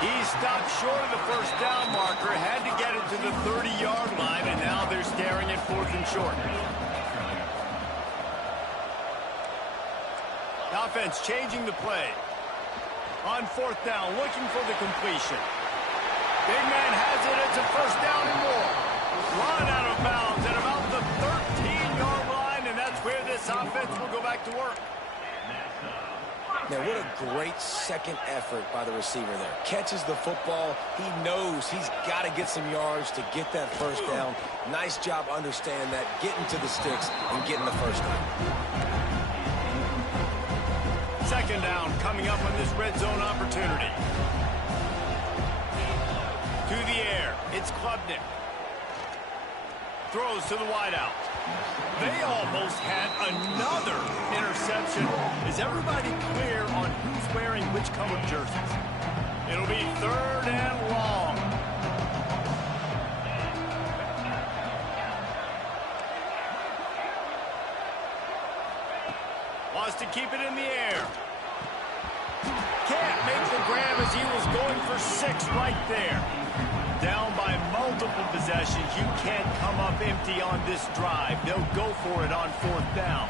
He stopped short of the 1st down marker, had to get it to the 30-yard line, and now they're staring at 4th and short. The offense changing the play. On 4th down, looking for the completion. Big man has it. It's a 1st down and more. Run out of bounds at about the 13-yard line, and that's where this offense will go back to work. Now, what a great second effort by the receiver there. Catches the football. He knows he's got to get some yards to get that 1st down. Nice job understanding that, getting to the sticks and getting the 1st down. 2nd down coming up on this red zone opportunity. To the air, it's Klubnik. Throws to the wideout. They almost had another interception. Is everybody clear on who's wearing which colored jerseys? It'll be 3rd and long. Wants to keep it in the air. Can't make the grab as he was going for 6 right there. Down by multiple possessions. You can't come up empty on this drive. They'll go for it on 4th down.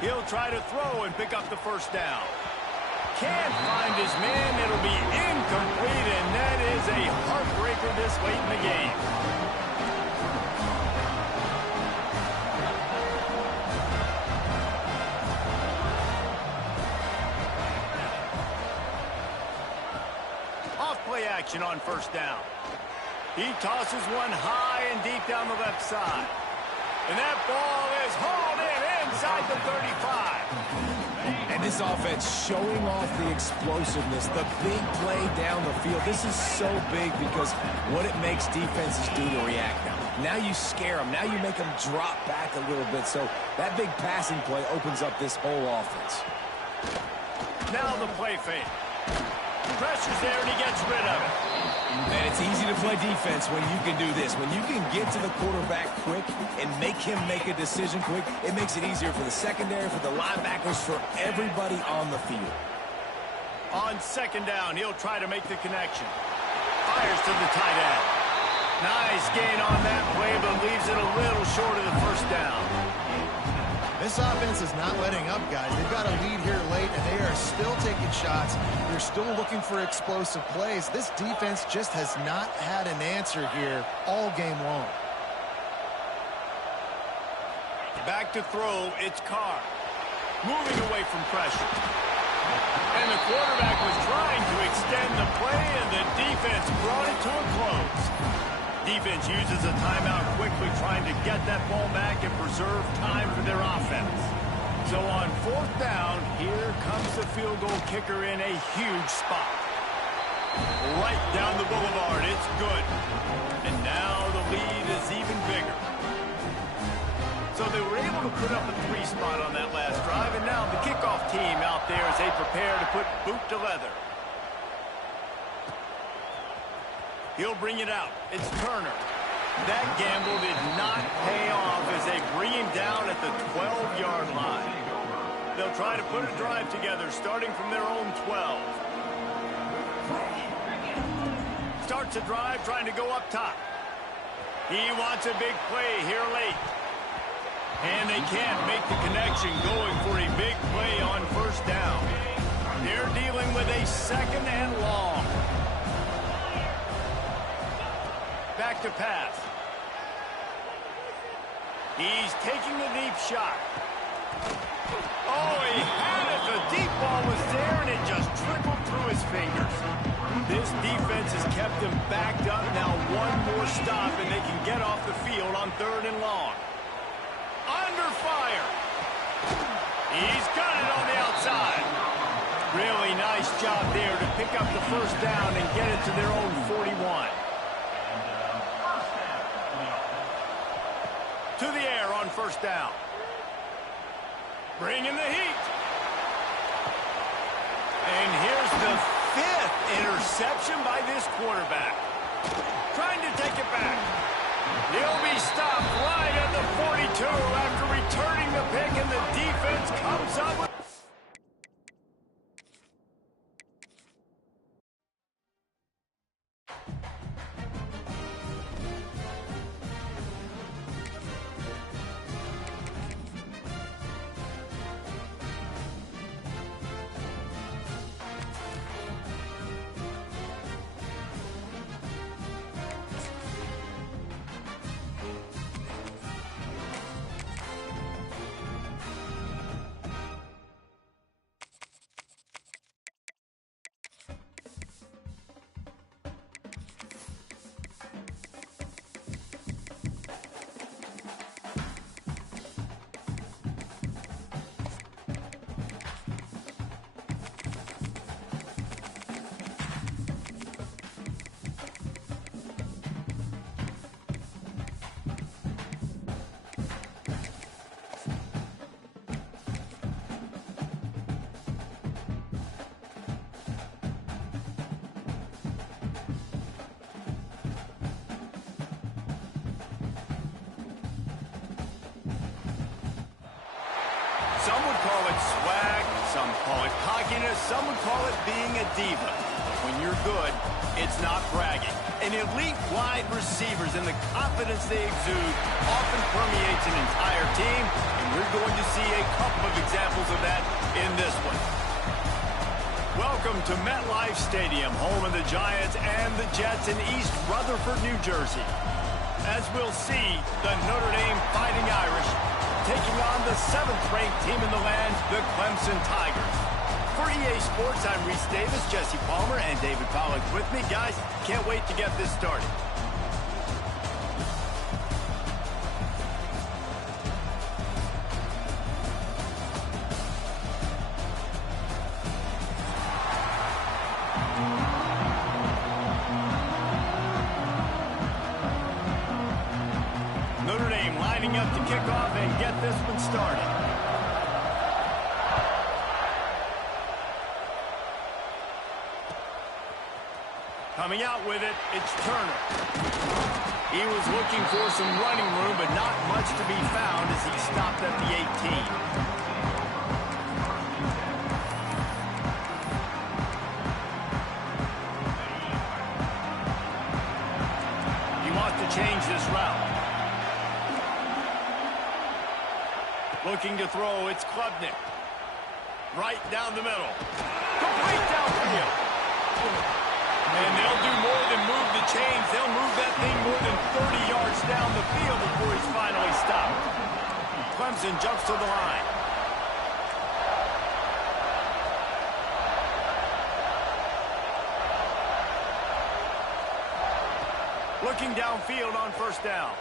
He'll try to throw and pick up the 1st down. Can't find his man. It'll be incomplete, and that is a heartbreaker this late in the game. Off-play action on first down. He tosses one high and deep down the left side. And that ball is hauled in inside the 35. And this offense showing off the explosiveness, the big play down the field. This is so big because what it makes defenses do to react now. Now you scare them. Now you make them drop back a little bit. So that big passing play opens up this whole offense. Now the play fake. Pressure's there and he gets rid of it. And it's easy to play defense when you can do this. When you can get to the quarterback quick and make him make a decision quick, it makes it easier for the secondary, for the linebackers, for everybody on the field. On second down, he'll try to make the connection. Fires to the tight end. Nice gain on that play, but leaves it a little short of the first down. This offense is not letting up, guys. They've got a lead here late, and they are still taking shots. They're still looking for explosive plays. This defense just has not had an answer here all game long. Back to throw, it's Carr. Moving away from pressure. And the quarterback was trying to extend the play, and the defense brought it to a close. Defense uses a timeout quickly, trying to get that ball back and preserve time for their offense. So on fourth down, here comes the field goal kicker in a huge spot. Right down the boulevard, it's good. And now the lead is even bigger. So they were able to put up a 3 spot on that last drive, and now the kickoff team out there as they prepare to put boot to leather. He'll bring it out. It's Turner. That gamble did not pay off as they bring him down at the 12-yard line. They'll try to put a drive together starting from their own 12. Starts a drive trying to go up top. He wants a big play here late. And they can't make the connection going for a big play on first down. They're dealing with a second and long. Back to pass. He's taking the deep shot. Oh, he had it. The deep ball was there, and it just trickled through his fingers. This defense has kept them backed up. Now one more stop, and they can get off the field on third and long. Under fire. He's got it on the outside. Really nice job there to pick up the first down and get it to their own 41. To the air on first down. Bringing the heat. And here's the 5th interception by this quarterback. Trying to take it back. He'll be stopped right at the 42 after returning the pick, and the defense comes up with... Some would call it swag, some call it cockiness, some would call it being a diva. When you're good, it's not bragging. And elite wide receivers and the confidence they exude often permeates an entire team, and we're going to see a couple of examples of that in this one. Welcome to MetLife Stadium, home of the Giants and the Jets in East Rutherford, New Jersey. As we'll see, the Notre Dame Fighting Irish taking on the 7th-ranked team in the land, the Clemson Tigers. For EA Sports, I'm Reese Davis, Jesse Palmer, and David Pollack with me. Guys, can't wait to get this started. Notre Dame lining up to kick off and get this one started. Coming out with it, it's Turner. He was looking for some running room, but not much to be found as he stopped at the 18. Change this route. Looking to throw, it's Klubnik. Right down the middle. Complete downfield. And they'll do more than move the chains. They'll move that thing more than 30 yards down the field before he's finally stopped. Clemson jumps to the line. Looking downfield on first down.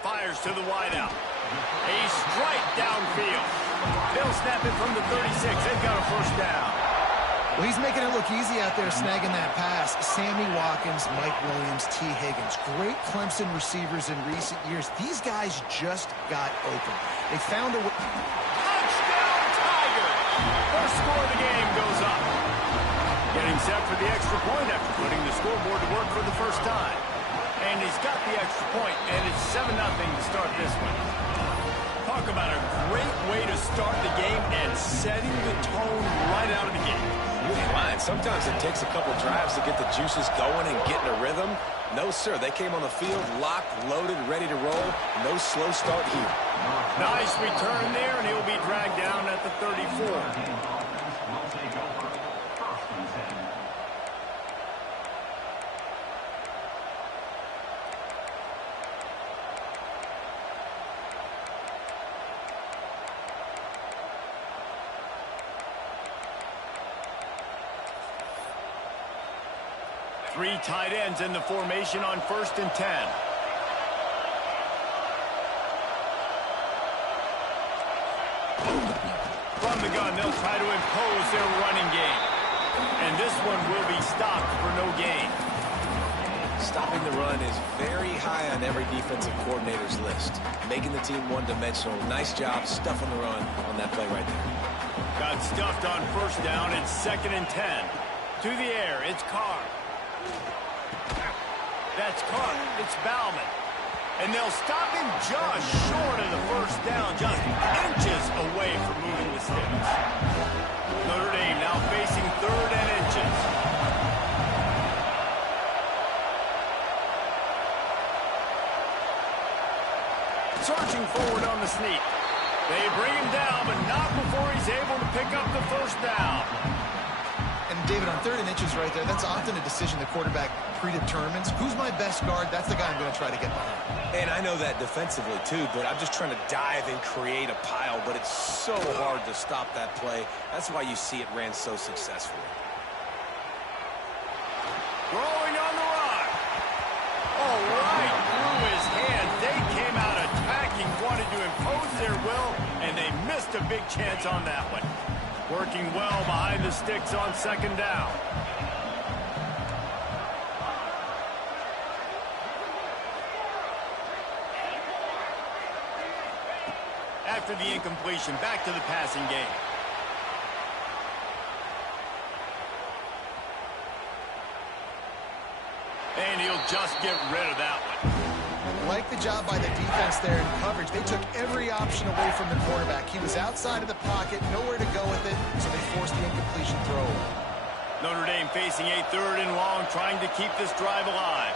Fires to the wideout. A strike downfield. They'll snap it from the 36. They've got a first down. Well, he's making it look easy out there snagging that pass. Sammy Watkins, Mike Williams, T. Higgins. Great Clemson receivers in recent years. These guys just got open. They found a way. Touchdown, Tigers! First score of the game goes up. Getting set for the extra point after putting the scoreboard to work for the first time. And he's got the extra point, and it's 7-0 to start this one. Talk about a great way to start the game and setting the tone right out of the gate. You ain't lying. Sometimes it takes a couple drives to get the juices going and get in a rhythm. No, sir. They came on the field locked, loaded, ready to roll. No slow start here. Nice return there, and he'll be dragged down at the 34. 3 tight ends in the formation on 1st and 10. From the gun, they'll try to impose their running game. And this one will be stopped for no gain. Stopping the run is very high on every defensive coordinator's list. Making the team one-dimensional. Nice job stuffing the run on that play right there. Got stuffed on first down. It's 2nd and 10. To the air, it's Carr. That's Carr. It's Bauman. And they'll stop him just short of the first down, just inches away from moving the sticks. Notre Dame now facing 3rd and inches. Charging forward on the sneak. They bring him down, but not before he's able to pick up the first down. And David, on 3rd and inches right there, that's often a decision the quarterback predetermines. Who's my best guard? That's the guy I'm going to try to get behind. And I know that defensively too, but I'm just trying to dive and create a pile, but it's so hard to stop that play. That's why you see it ran so successfully. Rolling on the run. Oh, right through his hands. They came out attacking, wanted to impose their will, and they missed a big chance on that one. Working well behind the sticks on 2nd down. After the incompletion, back to the passing game. And he'll just get rid of that one. Like the job by the defense there in coverage. They took every option away from the quarterback. He was outside of the pocket, nowhere to go with it, so they forced the incompletion throw. Notre Dame facing a 3rd and long, trying to keep this drive alive.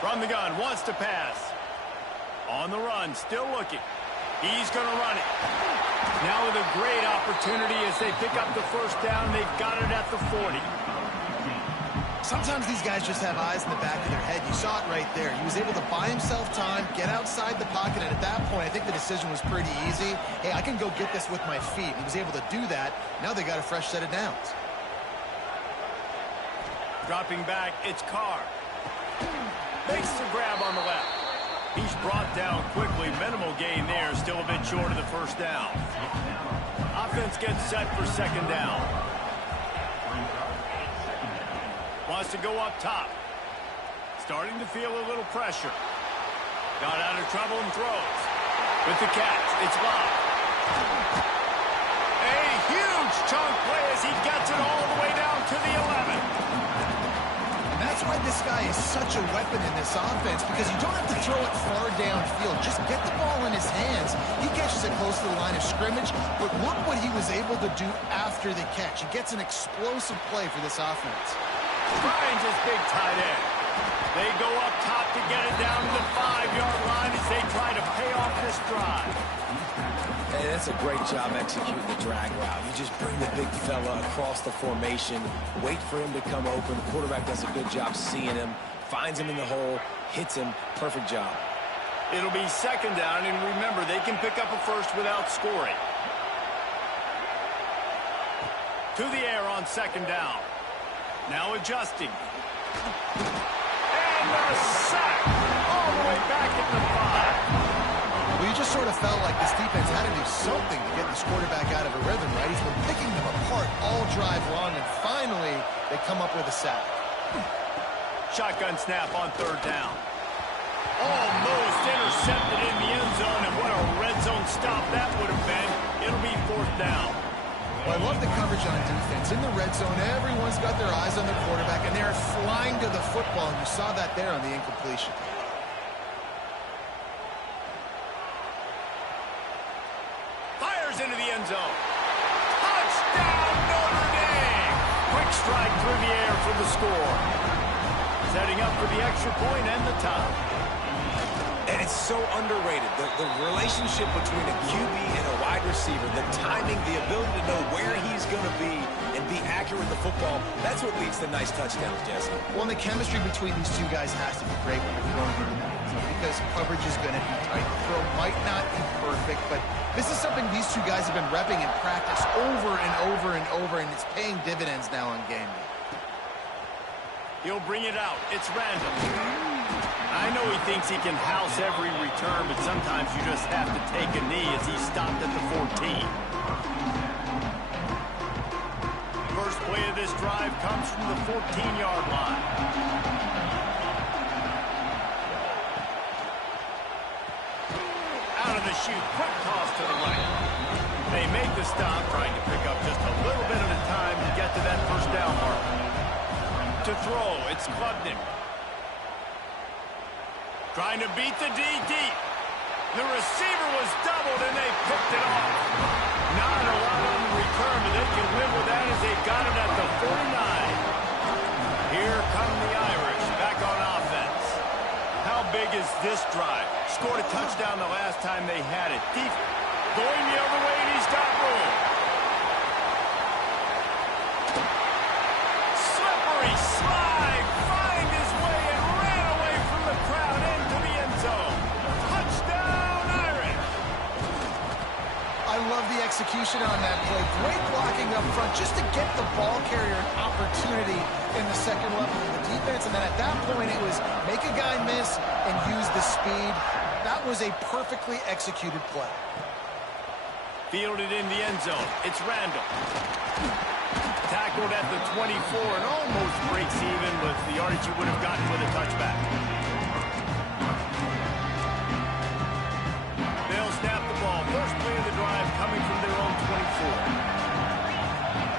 From the gun, wants to pass. On the run, still looking. He's going to run it. Now with a great opportunity as they pick up the first down. They've got it at the 40. Sometimes these guys just have eyes in the back of their head. You saw it right there. He was able to buy himself time, get outside the pocket, and at that point, I think the decision was pretty easy. Hey, I can go get this with my feet. He was able to do that. Now they got a fresh set of downs. Dropping back, it's Carr. Makes the grab on the left. He's brought down quickly. Minimal gain there. Still a bit short of the first down. Offense gets set for second down. Wants to go up top. Starting to feel a little pressure. Got out of trouble and throws. With the catch, it's locked. A huge chunk play as he gets it all the way down to the 11. And that's why this guy is such a weapon in this offense, because you don't have to throw it far downfield. Just get the ball in his hands. He catches it close to the line of scrimmage, but look what he was able to do after the catch. He gets an explosive play for this offense. Finds his big tight end. They go up top to get it down to the 5-yard line as they try to pay off this drive. Hey, that's a great job executing the drag route. You just bring the big fella across the formation, wait for him to come open. The quarterback does a good job seeing him, finds him in the hole, hits him. Perfect job. It'll be second down, and remember, they can pick up a first without scoring. To the air on second down. Now adjusting. And a sack all the way back at the 5. Well, you just sort of felt like this defense had to do something to get this quarterback out of a rhythm, right? He's been picking them apart all drive long, and finally they come up with a sack. Shotgun snap on third down. Almost intercepted in the end zone, and what a red zone stop that would have been. It'll be fourth down. Well, I love the coverage on defense. In the red zone, everyone's got their eyes on the quarterback, and they're flying to the football, and you saw that there on the incompletion. Fires into the end zone. Touchdown, Notre Dame! Quick strike through the air for the score. Setting up for the extra point and the top. And it's so underrated. The relationship between a QB and a wide receiver, the timing, the ability to know where he's going to be and be accurate with the football, that's what leads to nice touchdowns, Jesse. Well, and the chemistry between these two guys has to be great when you're throwing into the end zone, because coverage is going to be tight. The throw might not be perfect, but this is something these two guys have been repping in practice over and over and over, and it's paying dividends now on game day. He'll bring it out. It's Randall. I know he thinks he can house every return, but sometimes you just have to take a knee as he stopped at the 14. First play of this drive comes from the 14-yard line. Out of the chute, quick toss to the right. They make the stop, trying to pick up just a little bit at a time to get to that first down marker. To throw, it's Klubnik. Trying to beat the D deep. The receiver was doubled, and they picked it off. Not a lot on the return, but they can live with that as they got it at the 49. Here come the Irish back on offense. How big is this drive? Scored a touchdown the last time they had it. Deep, going the other way, and he's got room. Slippery slide, find his way and ran away from the crowd into the end zone. Touchdown, Irish! I love the execution on that play. Great blocking up front just to get the ball carrier an opportunity in the second level of the defense. And then at that point, it was make a guy miss and use the speed. That was a perfectly executed play. Fielded in the end zone. It's Randall. Tackled at the 24 and almost breaks even with the yardage you would have gotten with a touchback. They'll snap the ball. First play of the drive coming from their own 24.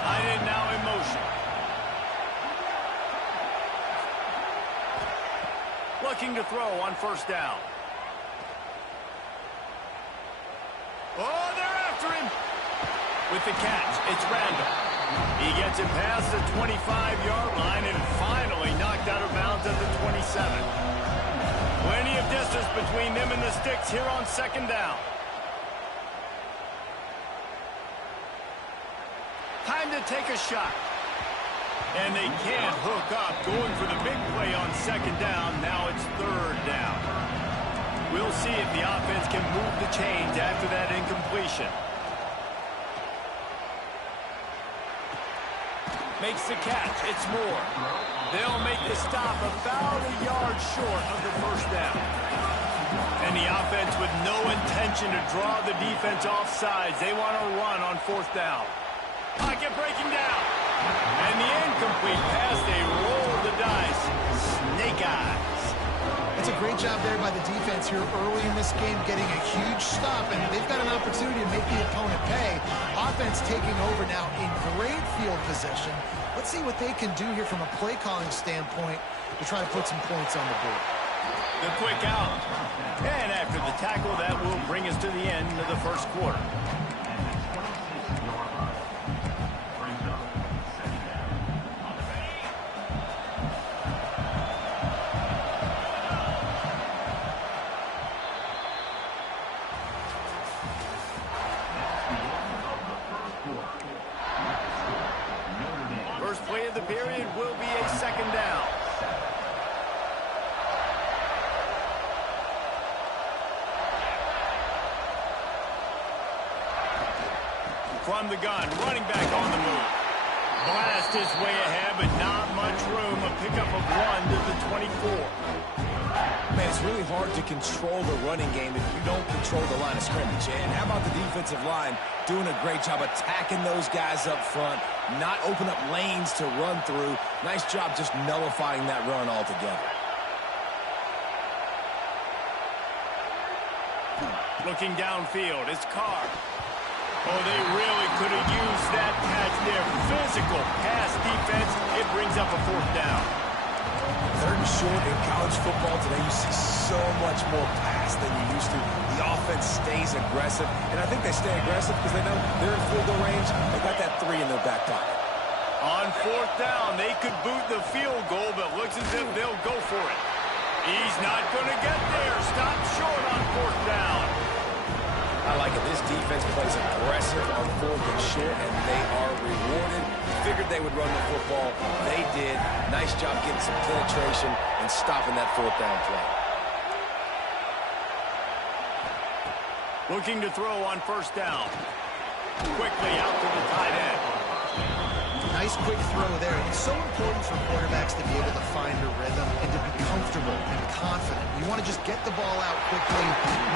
Heinen now in motion. Looking to throw on first down. Oh, they're after him. With the catch, it's Randall. He gets it past the 25-yard line and finally knocked out of bounds at the 27. Plenty of distance between them and the sticks here on second down. to take a shot. And they can't hook up. Going for the big play on second down. Now it's third down. We'll see if the offense can move the chains after that incompletion. Makes the catch. It's Moore. They'll make the stop about a yard short of the first down. And the offense with no intention to draw the defense off sides. They want to run on fourth down. Pocket breaking down. And the incomplete pass, they roll the dice. Snake eyes. It's a great job there by the defense here early in this game, getting a huge stop, and they've got an opportunity to make the opponent pay. Offense taking over now in great field position. Let's see what they can do here from a play calling standpoint to try to put some points on the board. The quick out. And after the tackle, that will bring us to the end of the first quarter. First play of the period will be a second down. From the gun, running back on the move. Blast his way ahead, but not much room. A pickup of 1 to the 24. Man, it's really hard to control the running game if you don't control the line of scrimmage. And how about the defensive line doing a great job attacking those guys up front, not open up lanes to run through. Nice job just nullifying that run altogether. Looking downfield, it's Carr. Oh, they really could have used that catch there. Physical pass defense. It brings up a fourth down. Third and short in college football today, you see so much more pass than you used to. The offense stays aggressive, and I think they stay aggressive because they know they're in field goal range. They got that 3 in their back pocket. On fourth down, they could boot the field goal, but looks as if they'll go for it. He's not going to get there. Stop short on fourth down. I like it. This defense plays aggressive on fourth and short, and they are rewarded. Figured they would run the football. They did. Nice job getting some penetration and stopping that fourth down play. Looking to throw on first down. Quickly out to the tight end. Nice quick throw there. It's so important for quarterbacks to be able to find a rhythm and to be comfortable and confident. You want to just get the ball out quickly,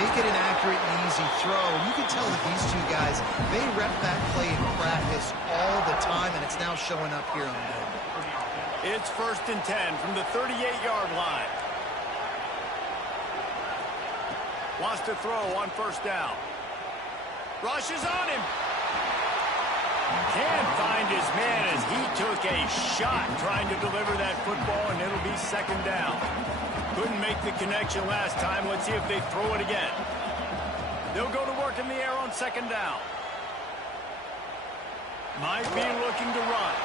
make it an accurate and easy throw. And you can tell that these two guys, they rep that play in practice all the time, and it's now showing up here on game. It's 1st and 10 from the 38-yard line. Wants to throw on first down. Rushes on him. Can't find his man as he took a shot trying to deliver that football, and it'll be second down. Couldn't make the connection last time. Let's see if they throw it again. They'll go to work in the air on second down. Might be looking to run.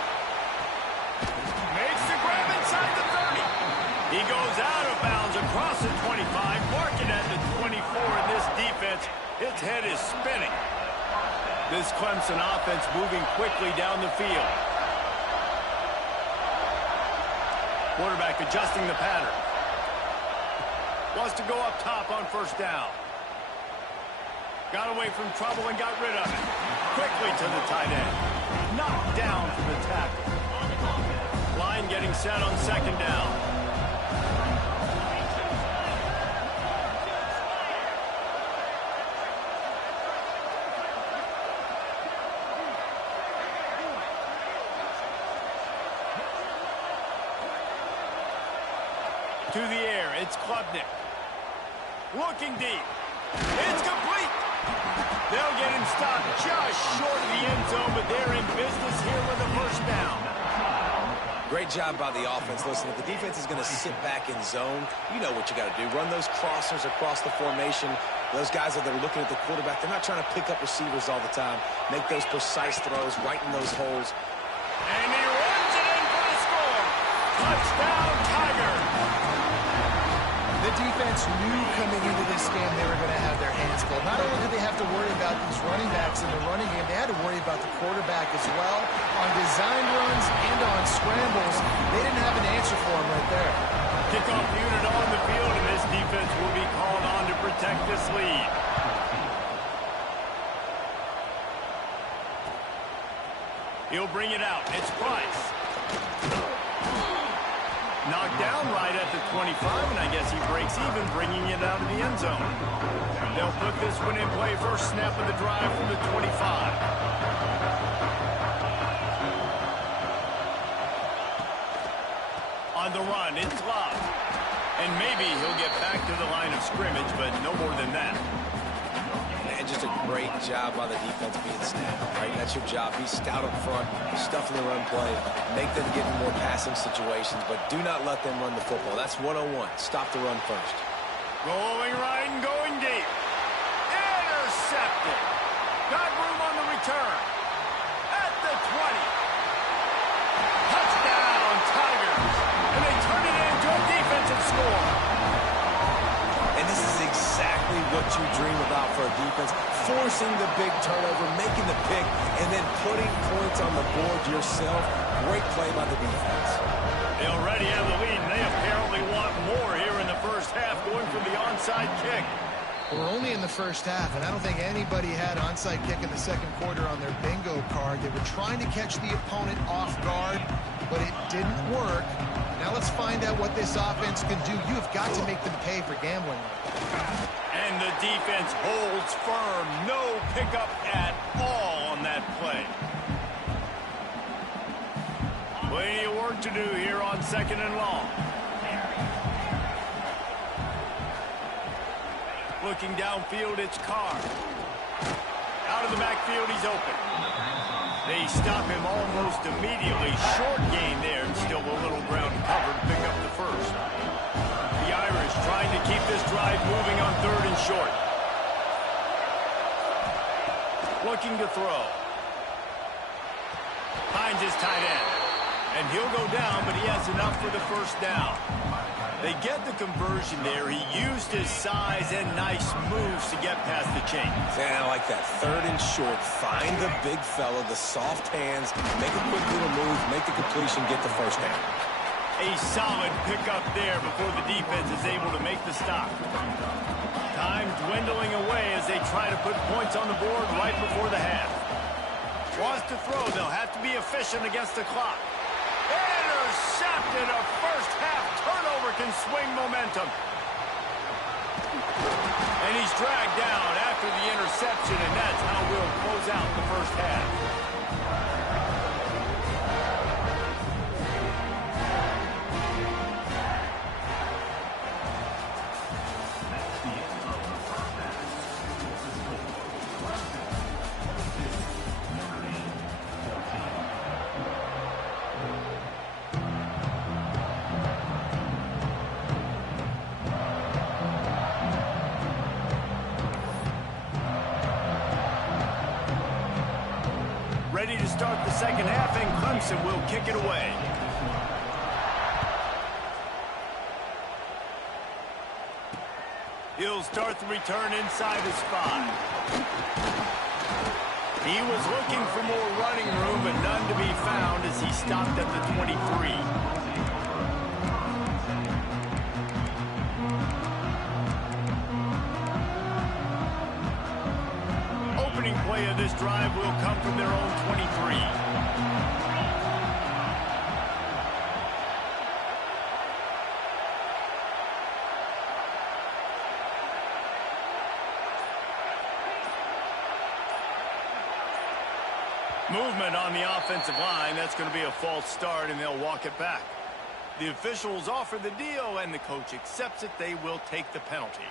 Makes the grab inside the 30. He goes out of bounds across the 25, marking at the 24 in this defense. Its head is spinning. This Clemson offense moving quickly down the field. Quarterback adjusting the pattern. Wants to go up top on first down. Got away from trouble and got rid of it. Quickly to the tight end. Knocked down for the tackle. Line getting set on second down. To the air, it's Klubnik. Looking deep. It's complete. They'll get him stopped just short of the end zone, but they're in business here with a first down. Great job by the offense. Listen, if the defense is going to sit back in zone, you know what you got to do. Run those crossers across the formation. Those guys that are looking at the quarterback, they're not trying to pick up receivers all the time. Make those precise throws right in those holes. And he runs it in for the score. Touchdown, Tiger. The defense knew coming into this game they were going to have their hands full. Not only did they have to worry about these running backs in the running game, they had to worry about the quarterback as well. On design runs and on scrambles, they didn't have an answer for him right there. Kickoff unit on the field, and this defense will be called on to protect this lead. He'll bring it out. It's Price. Knocked down right at the 25, and I guess he breaks even, bringing it out of the end zone. They'll put this one in play. First snap of the drive from the 25. On the run, it's Love. And maybe he'll get back to the line of scrimmage, but no more than that. And just a great job by the defense being snapped, right? That's your job. Be stout up front, stuff in the run play, make them get in more passing situations, but do not let them run the football. That's 101. Stop the run first. Going right and going deep. Intercepted. Got room on the return. At the 20. Touchdown, Tigers. And they turn it into a defensive score. And this is exactly what you dream about for a defense. Forcing the big turnover, making the pick, and then putting points on the board yourself. Great play by the defense. They already have the lead, and they apparently want more here in the first half, going for the onside kick. We're only in the first half, and I don't think anybody had onside kick in the second quarter on their bingo card. They were trying to catch the opponent off guard, but it didn't work. Now let's find out what this offense can do. You have got to make them pay for gambling. And the defense holds firm. No pickup at all on that play. Plenty of work to do here on second and long. Looking downfield, it's Carr. Out of the backfield, he's open. They stop him almost immediately. Short gain there, and still a little ground covered to pick up the first. The Irish trying to keep this drive moving on third and short. Looking to throw. Finds his tight end. And he'll go down, but he has enough for the first down. They get the conversion there. He used his size and nice moves to get past the chains. And I like that. Third and short. Find the big fella, the soft hands, make a quick little move, make the completion, get the first down. A solid pickup there before the defense is able to make the stop. Time dwindling away as they try to put points on the board right before the half. Wants to throw. They'll have to be efficient against the clock. Intercepted. A first half turnover can swing momentum. And he's dragged down after the interception, and that's how we'll close out the first half. Ready to start the second half, and Clemson will kick it away. He'll start the return inside his 5. He was looking for more running room, but none to be found as he stopped at the 23. Opening play of this drive will come from their own 23. Movement on the offensive line. That's going to be a false start, and they'll walk it back. The officials offer the deal, and the coach accepts it. They will take the penalty.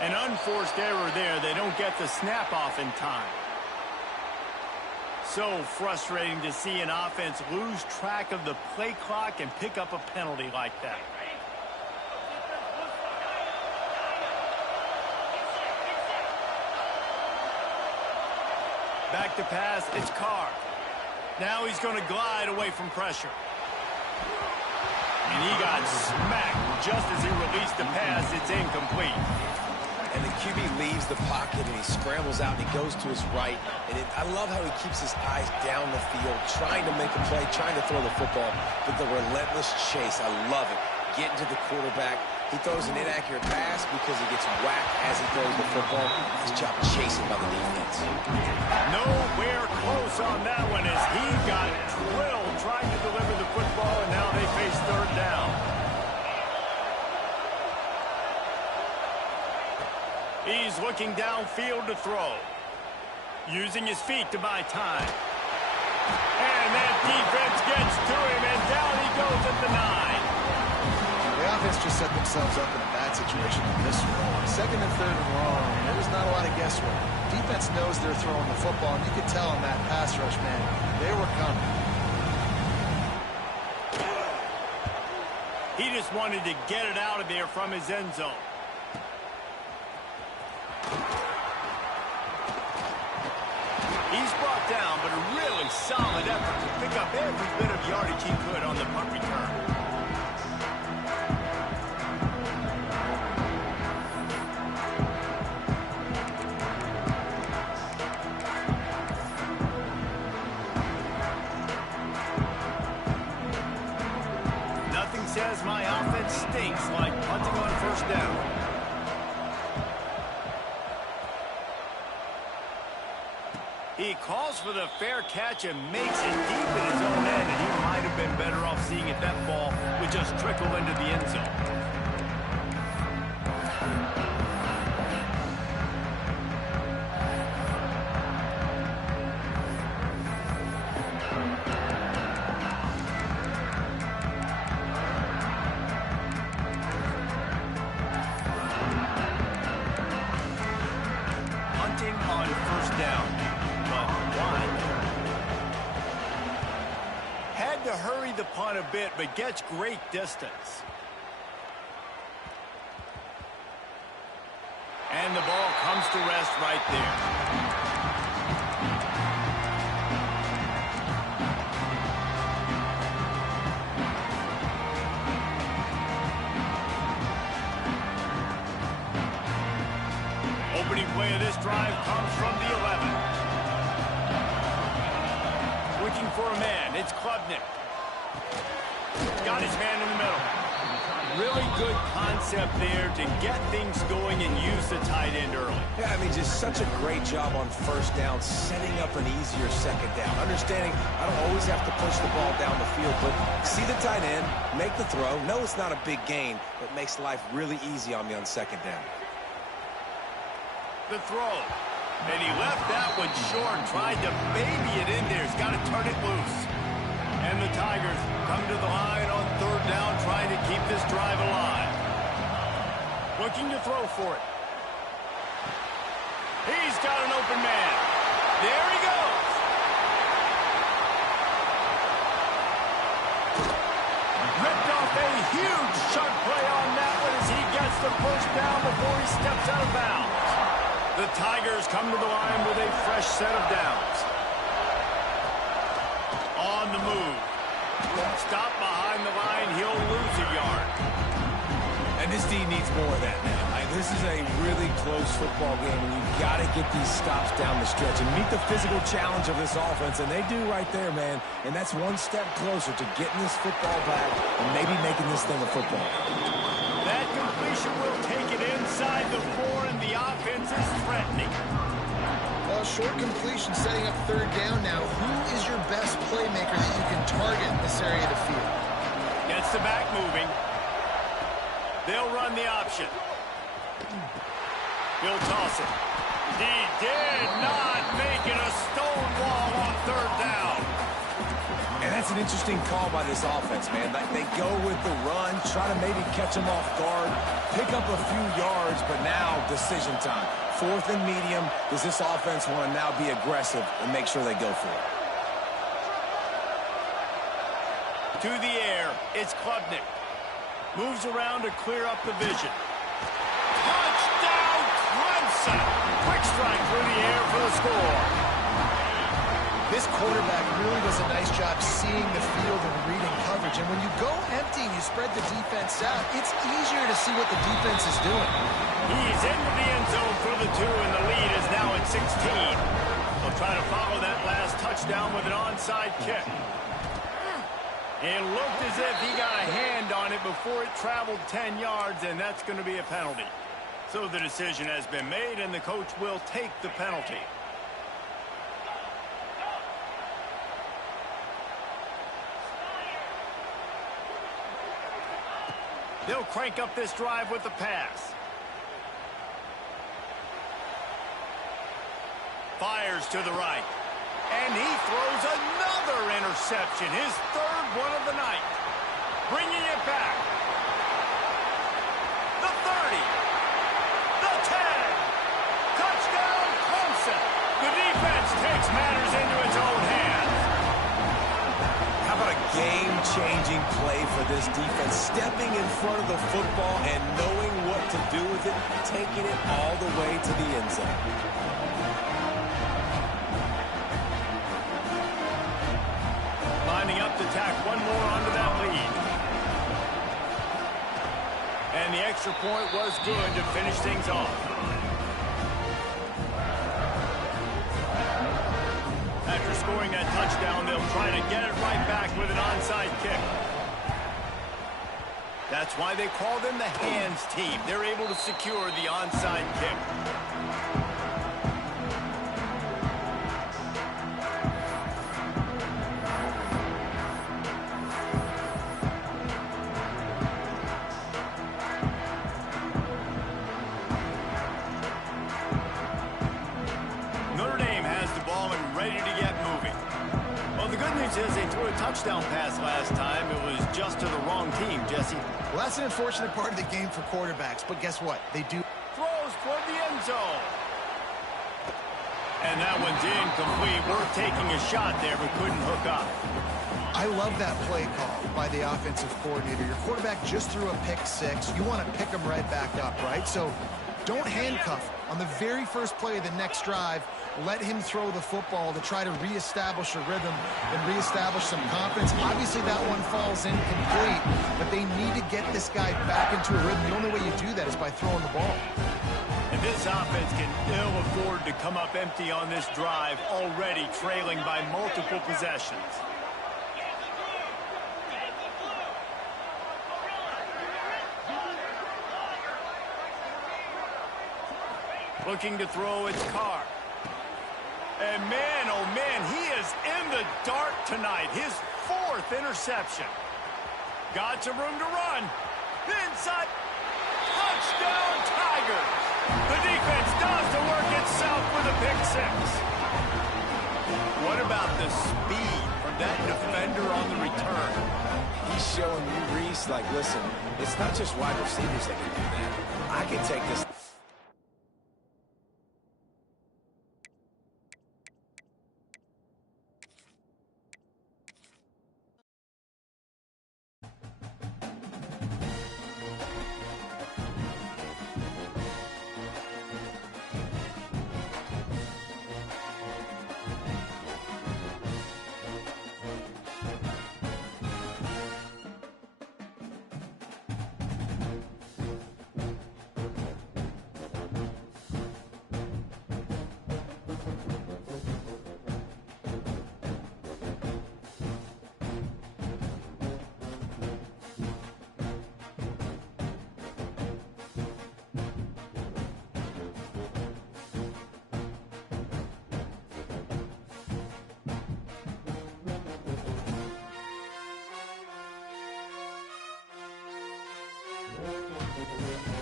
An unforced error there. They don't get the snap off in time. so frustrating to see an offense lose track of the play clock and pick up a penalty like that. Back to pass, it's Carr. Now he's going to glide away from pressure. And he got smacked just as he released the pass. It's incomplete. And the QB leaves the pocket and he scrambles out and he goes to his right. And I love how he keeps his eyes down the field, trying to make a play, trying to throw the football, but the relentless chase. I love it. Getting to the quarterback. He throws an inaccurate pass because he gets whacked as he throws the football. His job chasing by the defense. Nowhere close on that one as he got drilled trying to deliver the football, and now they face third down. He's looking downfield to throw. Using his feet to buy time. And that defense gets to him, and down he goes at the 9. The offense just set themselves up in a bad situation on this one. Second and third and long, there's not a lot of guesswork. Defense knows they're throwing the football, and you could tell in that pass rush, man, they were coming. He just wanted to get it out of there from his end zone. He's brought down, but a really solid effort to pick up every bit of yardage he could on the punt return. Nothing says my offense stinks like punting on first down. He calls for the fair catch and makes it deep in his own end, and he might have been better off seeing it that ball would just trickle into the end zone. Hunting on first down. Had to hurry the punt a bit, but gets great distance. And the ball comes to rest right there. Opening play of this drive comes from the 11. Looking for a man, it's Klubnik. Got his man in the middle. Really good concept there to get things going and use the tight end early. Yeah, I mean, just such a great job on first down, setting up an easier second down. Understanding I don't always have to push the ball down the field, but see the tight end, make the throw. No, it's not a big gain, but makes life really easy on me on second down. The throw. And he left that one short, tried to baby it in there. He's got to turn it loose. And the Tigers come to the line on third down, trying to keep this drive alive. Looking to throw for it. He's got an open man. There he goes. Ripped off a huge chunk play on that one as he gets the first down before he steps out of bounds. The Tigers come to the line with a fresh set of downs. On the move. Stop behind the line. He'll lose a yard. And this team needs more of that now. This is a really close football game, and you've got to get these stops down the stretch and meet the physical challenge of this offense, and they do right there, man. And that's one step closer to getting this football back and maybe making this thing a football. That completion will take it inside the 4, and the offense is threatening. Well, short completion setting up third down now. Who is your best playmaker that you can target in this area of the field? Gets the back moving. They'll run the option. He'll toss it. He did not make it a stone wall on third down. And that's an interesting call by this offense, man. Like, they go with the run, try to maybe catch him off guard, pick up a few yards, but now decision time. Fourth and medium. Does this offense want to now be aggressive and make sure they go for it? To the air, it's Klubnik. Moves around to clear up the vision. Touchdown, Clemson! Quick strike through the air for the score. This quarterback really does a nice job seeing the field and reading coverage. And when you go empty and you spread the defense out, it's easier to see what the defense is doing. He's into the end zone for the 2, and the lead is now at 16. They'll try to follow that last touchdown with an onside kick. It looked as if he got a hand on it before it traveled 10 yards, and that's going to be a penalty. So the decision has been made, and the coach will take the penalty. They'll crank up this drive with the pass. Fires to the right. And he throws another interception, his 3rd one of the night. Bringing it back. The 30. The 10. Touchdown, Clemson. The defense takes matters into its own hands. How about a game-changing play for this defense? Stepping in front of the football and knowing what to do with it, taking it all the way to the end zone. Lining up to tack one more onto that lead. And the extra point was good to finish things off. After scoring that touchdown, they'll try to get it right back with an onside kick. That's why they call them the hands team. They're able to secure the onside kick. They threw a touchdown pass last time. It was just to the wrong team, Jesse. Well, that's an unfortunate part of the game for quarterbacks, but guess what? They do. Throws toward the end zone. And that one's incomplete. Worth taking a shot there, but couldn't hook up. I love that play call by the offensive coordinator. Your quarterback just threw a pick 6. You want to pick him right back up, right? So don't handcuff. On the very first play of the next drive, let him throw the football to try to reestablish a rhythm and reestablish some confidence. Obviously, that one falls incomplete, but they need to get this guy back into a rhythm. The only way you do that is by throwing the ball. And this offense can ill afford to come up empty on this drive, already trailing by multiple possessions. Looking to throw, it's Carr. And man, oh man, he is in the dark tonight. His 4th interception. Got some room to run. Inside. Touchdown, Tigers. The defense does the work itself with a pick 6. What about the speed from that defender on the return? He's showing you, Reese, like, listen, it's not just wide receivers that can do that. I can take this.